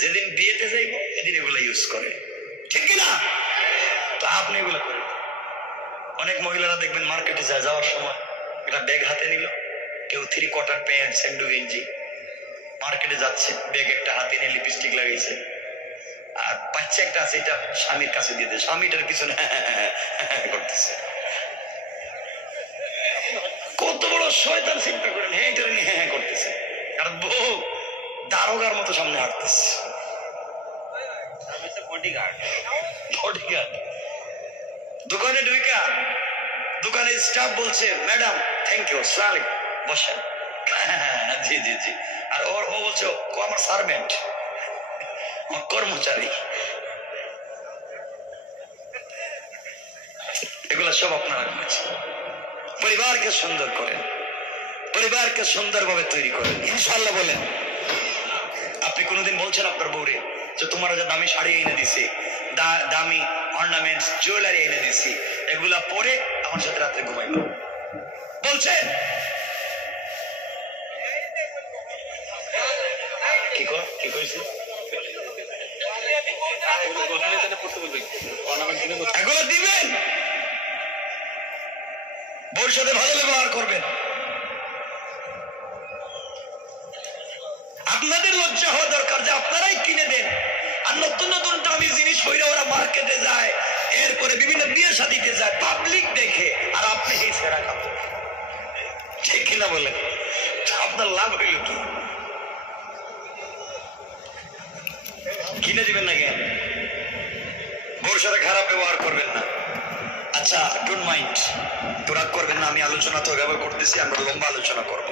যেদিন বিয়েতে যাইব এদিন এগুলো ইউজ করে। ঠিক কিনা? তো আপনি এগুলো করেন। অনেক মহিলারা দেখবেন মার্কেটে যায়, যাওয়ার সময় একটা ব্যাগ হাতে নিল, কেউ 3/4 প্যান্ট, স্যান্ডো গেঞ্জি, মার্কেটে যাচ্ছে, ব্যাগ একটা হাতে নিয়ে লিপস্টিক লাগাইছে, আর বাচ্চা একটা আছে, এটা স্বামীর কাছে দিয়ে দেয়, স্বামীটার পিছনে করতেছে। কত বড় শয়তান চিন্তা করেন, হ্যাঁ এটা নিয়ে হ্যাঁ করতেছে, কারণ বউ দারোগার মতো সামনে হাঁটতেছে। বডিগার্ড দোকানে ঢুকা দোকানের স্টাফ বলছে ম্যাডাম থ্যাংক ইউ সালাম বসেন। জি জি জি। আর ও বলছে ও আমার সার্ভেন্ট, আমার কর্মচারী। এগুলো সব আপনারা করেছেন। পরিবারকে সুন্দর করেন, পরিবারকে সুন্দরভাবে তৈরি করেন ইনশাআল্লাহ। বলেন আপনি কোনোদিন বলছেন আপনার বউরে যে তোমার যে দামি শাড়ি এনে দিছি, দামি অর্নামেন্টস জুয়েলারি এনে দিছি, এগুলা পরে আমার সাথে রাত্রে ঘুমাইব বলছেন? কি কইছে? এগুলো দিবেন, বউর সাথে ভালো ব্যবহার করবেন। আপনাদের লজ্জা হওয়া দরকার যে আপনারাই কিনে দেন। আর নতুন নতুন দামি জিনিস হইলে ওরা মার্কেটে যায়, এরপরে বিভিন্ন বিয়ে শাদিতে যায়, পাবলিক দেখে, আর আপনি এই ফেরা কাপড়, ঠিক কিনা বলেন? আপনার লাভ হইল কি? কিনে দিবেন না কেন? বউর সাথে খারাপ ব্যবহার করবেন না। আচ্ছা ডোন্ট মাইন্ড, তো রাগ করবেন না, আমি আলোচনা তো ব্যবহার করতেছি, আমরা লম্বা আলোচনা করব,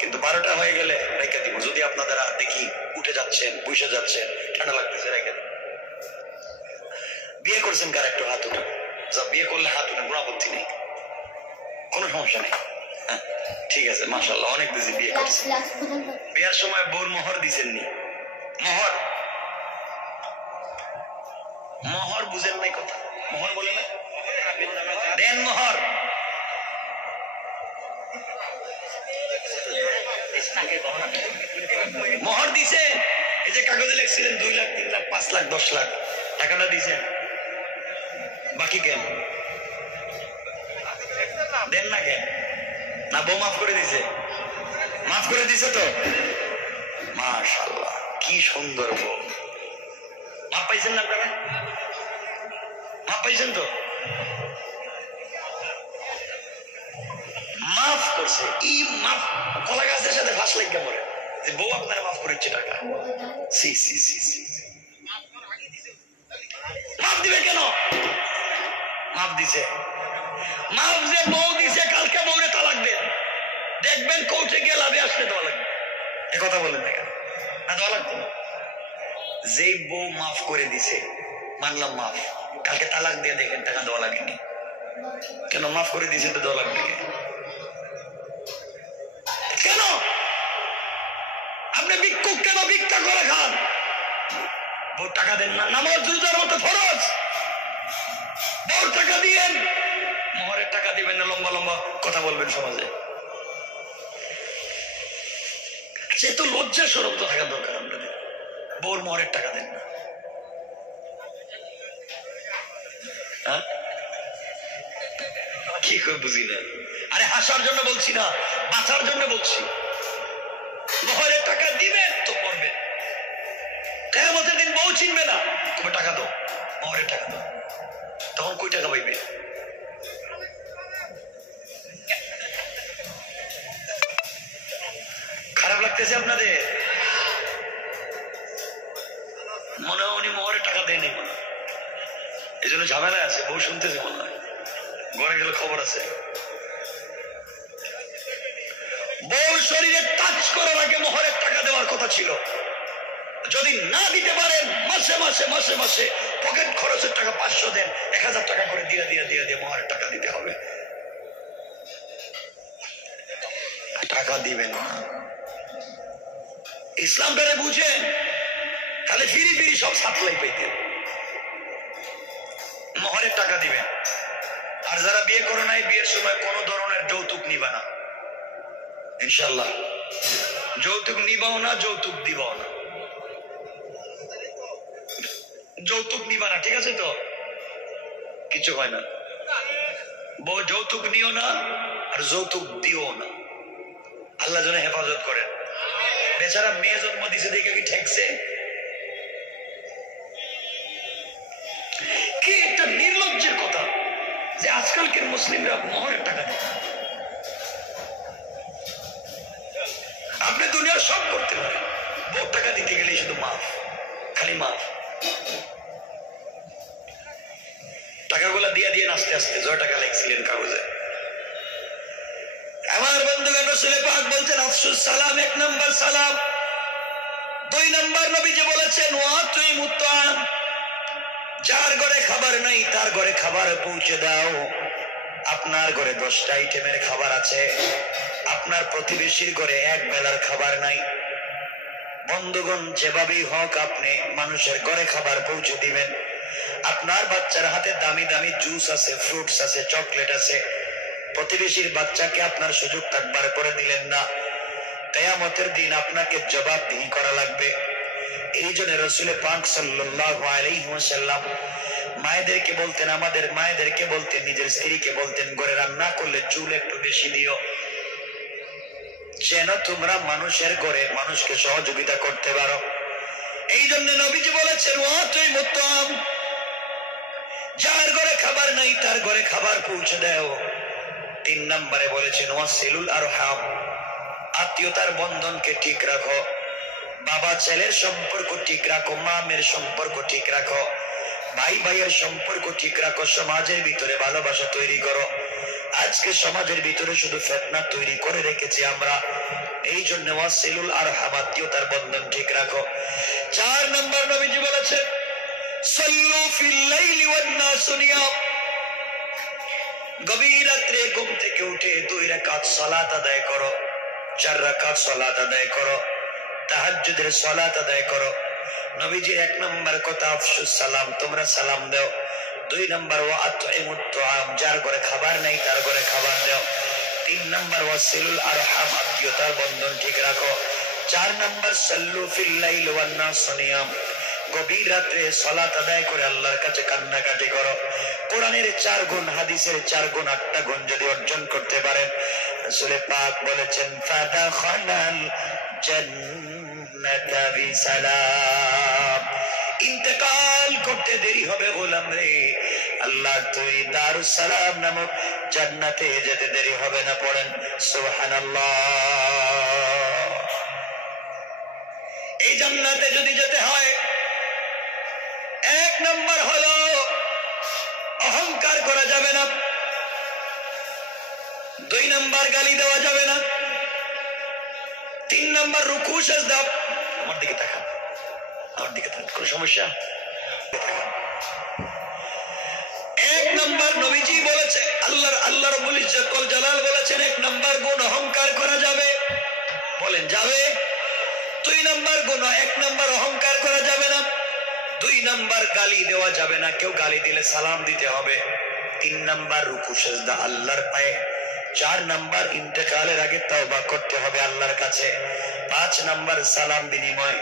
কিন্তু 12টা হয়ে গেলে রেখে দিব। যদি আপনারা দেখি উঠে যাচ্ছেন, বসে যাচ্ছেন, ঠান্ডা লাগতেছে, রেখে দিব। বিয়ে করছেন কার একটু হাত উঠে, যা বিয়ে করলে হাত উঠে, কোনো আপত্তি নেই, কোনো সমস্যা নেই। হ্যাঁ ঠিক আছে, মাশাআল্লাহ, অনেক বেশি বিয়ে করছেন। বিয়ের সময় বউর মোহর দিছেননি? মোহর, মোহর বুঝেন নাই কথা? মোহর বলে না, দেন মোহর। মোহর দিছে, এই যে কাগজে লিখছিলেন 2 লাখ 3 লাখ 5 লাখ 10 লাখ, টাকাটা দিছেন, বাকি কেন দেন না? কেন না? বউ মাফ করে দিছে? মাফ করে দিছে তো, মাশাআল্লাহ, কি সুন্দর বউ। মাফ পাইছেন না আপনারা? মাফ পাইছেন তো? মাফ করছে, ই মাফ কলা গাছের সাথে ফাঁস লেগে পড়ে যে বউ আপনারা মাফ করেছে টাকা। সি সি সি সি, মাফ দিবে কেন? মাফ দিছে, মাফ যে বউ দিছে, কালকে বউরে তালাক দেন, দেখবেন কোর্টে গিয়ে লাভে আসলে দেওয়া লাগবে। এ কথা বলেন না কেন? না দেওয়া লাগতো না? যেই বউ মাফ করে দিছে, মানলাম মাফ, কালকে তালাক দিয়ে দেখেন টাকা দেওয়া লাগেনি কেন? মাফ করে দিছে তো দেওয়া লাগবে কেন? আপনি ভিক্ষুক কেন ভিক্ষা করে খান? বউর টাকা দেন না? নামাজ রোজার মতো ফরজ, বউর টাকা দিয়েন, মোহরের টাকা দিবেন না? লম্বা লম্বা কথা বলবেন সমাজে, সে তো লজ্জা স্বরূপ তো থাকা দরকার আপনাদের। বউর মোহরের টাকা দেন না, কি করে বুঝি না? আরে হাসার জন্য বলছি না, বাঁচার জন্য বলছি। মোহরের টাকা দিবেন তো মরবেন, কিয়ামতের দিন বউ চিনবে না, তুমি টাকা দাও, মোহরের টাকা দাও, তখন কই টাকা পাইবে? খারাপ লাগতেছে আপনাদের? মনে হয় উনি মোহরের টাকা দেয়নি, মনে হয় এই জন্য ঝামেলা আছে, বউ শুনতেছে মনে হয়, ঘরে গেলে খবর আছে। বউ শরীরে টাচ করার আগে মোহরের টাকা দেওয়ার কথা ছিল। যদি না দিতে পারেন, মাসে মাসে মাসে মাসে পকেট খরচের টাকা 500 দেন, 1000 টাকা করে দিয়ে দিয়ে দিয়ে দিয়ে মোহরের টাকা দিতে হবে। টাকা দিবেন না, ইসলামটারে বুঝেন, তাহলে ফিরি ফিরি সব সাপ্লাই পাইতেন। মোহরের টাকা দিবেন। আর যারা বিয়ে করো নাই, বিয়ের সময় কোনো ধরনের যৌতুক নিবা না, ইনশাল্লাহ। যৌতুক নিবাও না, যৌতুক দিবাও না, যৌতুক নিবা না, ঠিক আছে তো? কিছু হয় না। বউ যৌতুক নিও না, আর যৌতুক দিও না, আল্লাহ যেন হেফাজত করেন। বেচারা মেয়ে জন্ম দিছে দেখে কি ঠেকছে? কি একটা নির্লজ্জের কথা যে আজকালকের মুসলিমরা মোহরের টাকা দেয়। আপনি দুনিয়ার সব করতে পারেন, বউ টাকা দিতে গেলে শুধু মাফ, খালি মাফ। টাকাগুলা দিয়ে দিয়ে আস্তে আস্তে জয় টাকা লিখছিলেন কাগজে। আমার বন্ধুগণ, রাসূল পাক বলছেন আফসুস সালাম, 1 নম্বর সালাম। 2 নম্বর নবীজি বলেছেন ওয়াতুইমুত তাআম, যার ঘরে খাবার নাই তার ঘরে খাবার পৌঁছে দাও। আপনার ঘরে 10টা আইটেমের খাবার আছে, আপনার প্রতিবেশীর ঘরে এক বেলার খাবার নাই। বন্ধুগণ, যেভাবেই হোক আপনি মানুষের ঘরে খাবার পৌঁছে দিবেন। আপনার বাচ্চার হাতে দামি দামি জুস আছে, ফ্রুটস আছে, চকলেট আছে, প্রতিবেশীর বাচ্চাকে আপনার সুযোগ থাকবার করে দিলেন না, কিয়ামতের দিন আপনাকে জবাবদিহি করা লাগবে। এই জন্য রাসূল পাক সাল্লাল্লাহু আলাইহি ওয়াসাল্লাম মায়েদেরকে বলতেন, আমাদের মায়েদেরকে বলতেন, নিজের স্ত্রীকে বলতেন, ঘরে রান্না করলে চুল একটু বেশি দিও, যেন তোমরা মানুষের ঘরে মানুষকে সহযোগিতা করতে পারো। এই জন্য নবীজি বলেছেন ওয়াতুইমুত তাআম, যার ঘরে খাবার নাই তার ঘরে খাবার পৌঁছে দাও। 3 নম্বরে বলেছেন ওয়াসিলুল আরহাম, আত্মীয়তার বন্ধনকে ঠিক রাখো। বাবা ছেলের সম্পর্ক ঠিক রাখো, মা মেয়ের সম্পর্ক ঠিক রাখো, ভাই ভাইয়ের সম্পর্ক ঠিক রাখো, সমাজের ভিতরে ভালোবাসা তৈরি করো। আজকে সমাজের ভিতরে শুধু ফিতনা তৈরি করে রেখেছি আমরা। এই জন্য ওয়াসিলুল আরহাম, আত্মীয়তার বন্ধন ঠিক রাখো। 4 নম্বর নবীজি বলেছেন সাল্লু ফিল লাইলি ওয়ান নাসু নিয়াম, গভীর রাত্রে ঘুম থেকে উঠে 2 রাকাত সালাত আদায় করো, 4 রাকাত সালাত আদায় করো, তাহাজ্জুদের সালাত আদায় করো। নবীজির 1 নম্বর কথা আফসুস সালাম, তোমরা সালাম দাও। 2 নম্বর ওয়াতুইমুত তাআম, যার ঘরে খাবার নাই তার ঘরে খাবার দাও। 3 নম্বর ওয়াসিলুল আরহাম, আত্মীয়তার বন্ধন ঠিক রাখো। 4 নম্বর সাল্লু ফিল লাইলি ওয়ান নাসু নিয়াম, গভীর রাত্রে সালাত আদায় করে আল্লাহর কাছে কান্নাকাটি করো। কোরআনের 4 গুণ, হাদিসের 4 গুণ, 8টা গুণ যদি অর্জন করতে পারেন, রাসূল পাক বলেছেন ফাদাখালাল জান্নাতা বিসালাম, ইন্তেকাল করতে দেরি হবে গোলাম রে, আল্লাহ তুই দারুস সালাম নামক জান্নাতে যেতে দেরি হবে না। পড়েন সুবহানাল্লাহ। এই জান্নাতে যদি যেতে হয়, 1 নম্বর হলো অহংকার করা যাবে না, 2 নম্বর গালি দেওয়া যাবে না, 3 নম্বর রুকু সিজদা। আমার দিকে তাকান, আমার দিকে তাকান, কোন সমস্যা? 1 নম্বর নবীজি বলেছে, আল্লাহ রাব্বুল ইজ্জত ওয়াল জালাল বলেছেন 1 নম্বর গুণ অহংকার করা যাবে। বলেন যাবে? 2 নম্বর গুণ, 1 নম্বর অহংকার করা যাবে না, 2 নম্বর গালি দেওয়া যাবে না, কেউ গালি দিলে সালাম দিতে হবে, 3 নম্বর রুকু সিজদা আল্লাহর পায়ে, 4 নম্বর ইন্তেকালের আগে তওবা করতে হবে আল্লাহর কাছে, 5 নম্বর সালাম বিনিময়,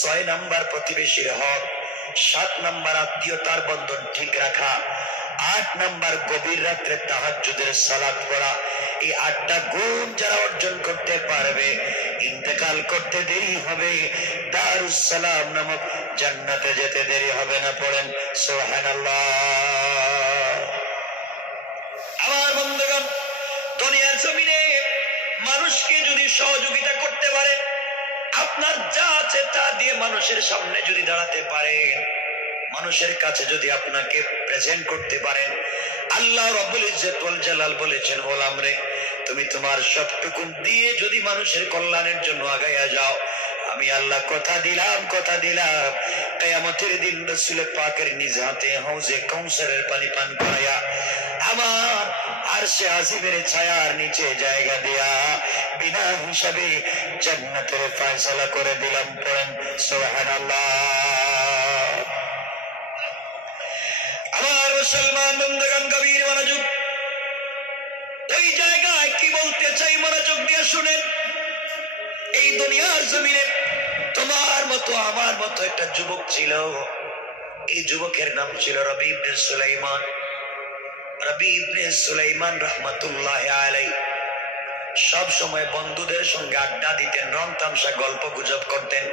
6 নম্বর প্রতিবেশীর হক, 7 নম্বর আত্মীয়তার বন্ধন ঠিক রাখা, 8 নম্বর গভীর রাত্রে তাহাজ্জুদের সালাত পড়া। এই 8টা গুণ যারা অর্জন করতে পারবে, ইন্তেকাল করতে দেরি হবে, দারুস সালাম নামক জান্নাতে যেতে দেরি হবে না। পড়েন সুবহানাল্লাহ। আমার বন্ধুগণ, দুনিয়ার জমিনে মানুষকে যদি সহযোগিতা করতে পারেন, আপনার যা আছে তা দিয়ে মানুষের সামনে যদি দাঁড়াতে পারেন, মানুষের কাছে যদি আপনাকে প্রেজেন্ট করতে পারেন, আল্লাহ রাব্বুল ইজ্জত ওয়াল জালাল বলেছেন গোলাম রে, তুমি তোমার সবটুকু দিয়ে যদি মানুষের কল্যাণের জন্য আগাইয়া যাও, আমি আল্লাহ কথা দিলাম কিয়ামতের দিন রাসূল পাকের নিজ হাতে হাউজে কাউসারের পানি পান করায়া আমার আরশে আজিমের ছায়ার নিচে জায়গা দিয়া বিনা হিসাবে জান্নাতের ফয়সালা করে দিলাম। পড়েন সুবহানাল্লাহ। আমার মুসলমান বন্ধুগণ, গভীর মনোযোগ, ওই জায়গায় কি বলতে চাই মনোযোগ দিয়ে শুনেন। এই দুনিয়ার জমিনে তোমার মতো আমার মতো একটা যুবক ছিল। এই যুবকের নাম ছিল রবি ইবনে সুলাইমান। রবি ইবনে সুলাইমান রাহমাতুল্লাহি আলাইহি সব সময় বন্ধুদের সঙ্গে আড্ডা দিতেন, রং তামসা গল্প গুজব করতেন,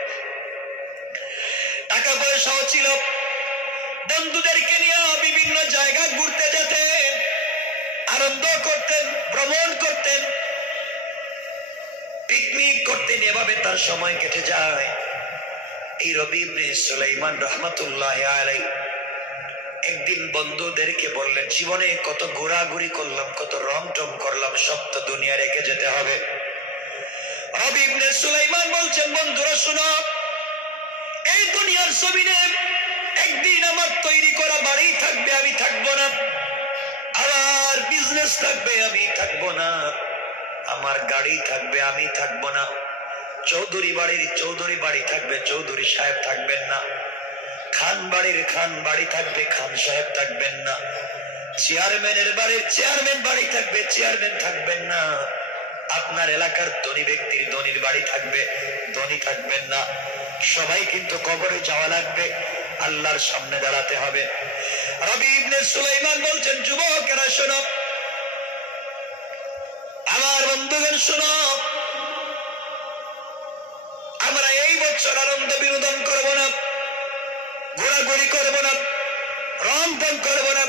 টাকা পয়সাও ছিল, বন্ধুদেরকে নিয়ে বিভিন্ন জায়গা ঘুরতে যেতেন, আনন্দ করতেন, ভ্রমণ করতেন, পিকনিক করতেন, এভাবে তার সময় কেটে যায়। এই রবি ইবনে সুলাইমান রাহমাতুল্লাহি আলাইহি একদিন মুশরিকিন বন্ধুদেরকে বললেন, জীবনে কত ঘোরাঘুরি করলাম, কত রং টং করলাম, সব তো দুনিয়া রেখে যেতে হবে। রবি ইবনে সুলাইমান বলছেন, বন্ধুরা শোনো, এই দুনিয়ার জমিনে একদিন আমার তৈরি করা বাড়ি থাকবে, আমি থাকবো না। আমার বিজনেস থাকবে, আমি থাকবো না। আমার গাড়ি থাকবে, আমি থাকবো না। চৌধুরী বাড়ির চৌধুরী বাড়ি থাকবে, চৌধুরী সাহেব থাকবেন না। খান বাড়ির খান বাড়ি থাকবে, খান সাহেব থাকবেন না। চেয়ারম্যানের বাড়ির চেয়ারম্যান বাড়ি থাকবে, চেয়ারম্যান থাকবেন না। আপনার এলাকার ধনী ব্যক্তির ধনীর বাড়ি থাকবে, ধনী থাকবেন না। সবাই কিন্তু কবরে যাওয়া লাগবে, আল্লাহর সামনে দাঁড়াতে হবে। রবি ইবনে সুলাইমান বলছেন, যুবকেরা শোনো, আমার বন্ধুগণ শোনো, আমরা এই বছর আনন্দ বিনোদন করব না, ঘোরাঘুরি করব না, রং টং করব না,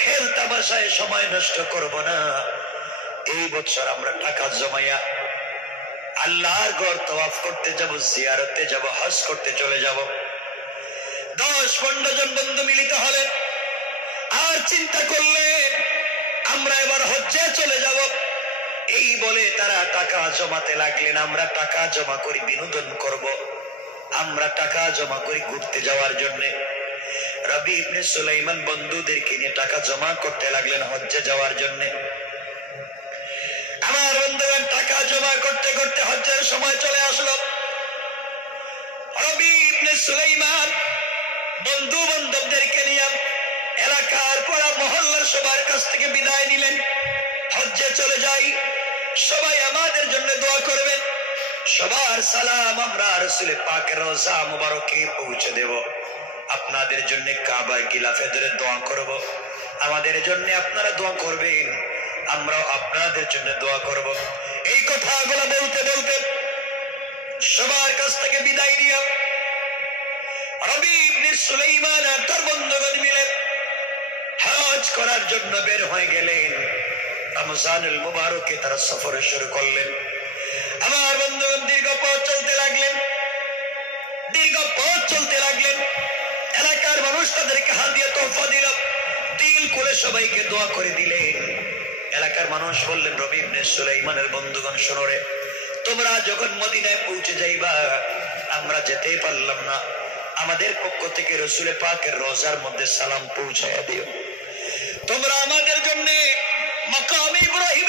খেল তামাশায় সময় নষ্ট করব না। এই বছর আমরা টাকা জমাইয়া আল্লাহর ঘর তওয়াফ করতে যাব, জিয়ারতে যাব, হজ করতে চলে যাব। 10-15 জন বন্ধু মিলিত হলেন আর চিন্তা করলেন, আমরা এবার হজ্জে চলে যাব। এই বলে তারা টাকা জমাতে লাগলেন। আমরা টাকা জমা করি বিনোদন করব, আমরা টাকা জমা করি ঘুরতে যাওয়ার জন্য। রবি ইবনে সুলাইমান বন্ধুদেরকে নিয়ে টাকা জমা করতে লাগলেন হজ্জে যাওয়ার জন্য। আমার বন্ধুগণ, টাকা জমা করতে করতে হজ্জের সময় চলে আসলো। রবি ইবনে সুলাইমান বন্ধু বান্ধবদেরকে নিয়ে এলাকার পাড়া মহল্লার সবার কাছ থেকে বিদায় নিলেন। হজ্জে চলে যাই, সবাই আমাদের জন্য দোয়া করবেন। সবার সালাম আমরা রাসূল পাকের রওজা মুবারকে পৌঁছে দেব। আপনাদের জন্য কাবার গিলাফে ধরে দোয়া করব, আমাদের জন্য আপনারা দোয়া করবেন, আমরাও আপনাদের জন্য দোয়া করব। এই কথাগুলো বলতে বলতে সবার কাছ থেকে বিদায় নিয়ে রবি ইবনে সুলাইমান আর তার বন্ধুগণ মিলে হজ করার জন্য বের হয়ে গেলেন। রমজানুল মুবারকে তারা সফর শুরু করলেন। আমার বন্ধুগণ দীর্ঘ পথ চলতে লাগলেন, দীর্ঘ পথ চলতে লাগলেন। এলাকার মানুষ তাদেরকে হাদিয়া তোহফা দিল, দিল খুলে সবাইকে দোয়া করে দিলেন। এলাকার মানুষ বললেন, রবি ইবনে সুলাইমানের বন্ধুগণ শোনো রে, তোমরা যখন মদিনায় পৌঁছে যাইবা আমরা যেতেই পারলাম না, আমাদের পক্ষ থেকে রাসূল পাকের রওজার মধ্যে সালাম পৌঁছায়া দিও। তোমরা আমাদের জন্য মাকাম ইব্রাহিম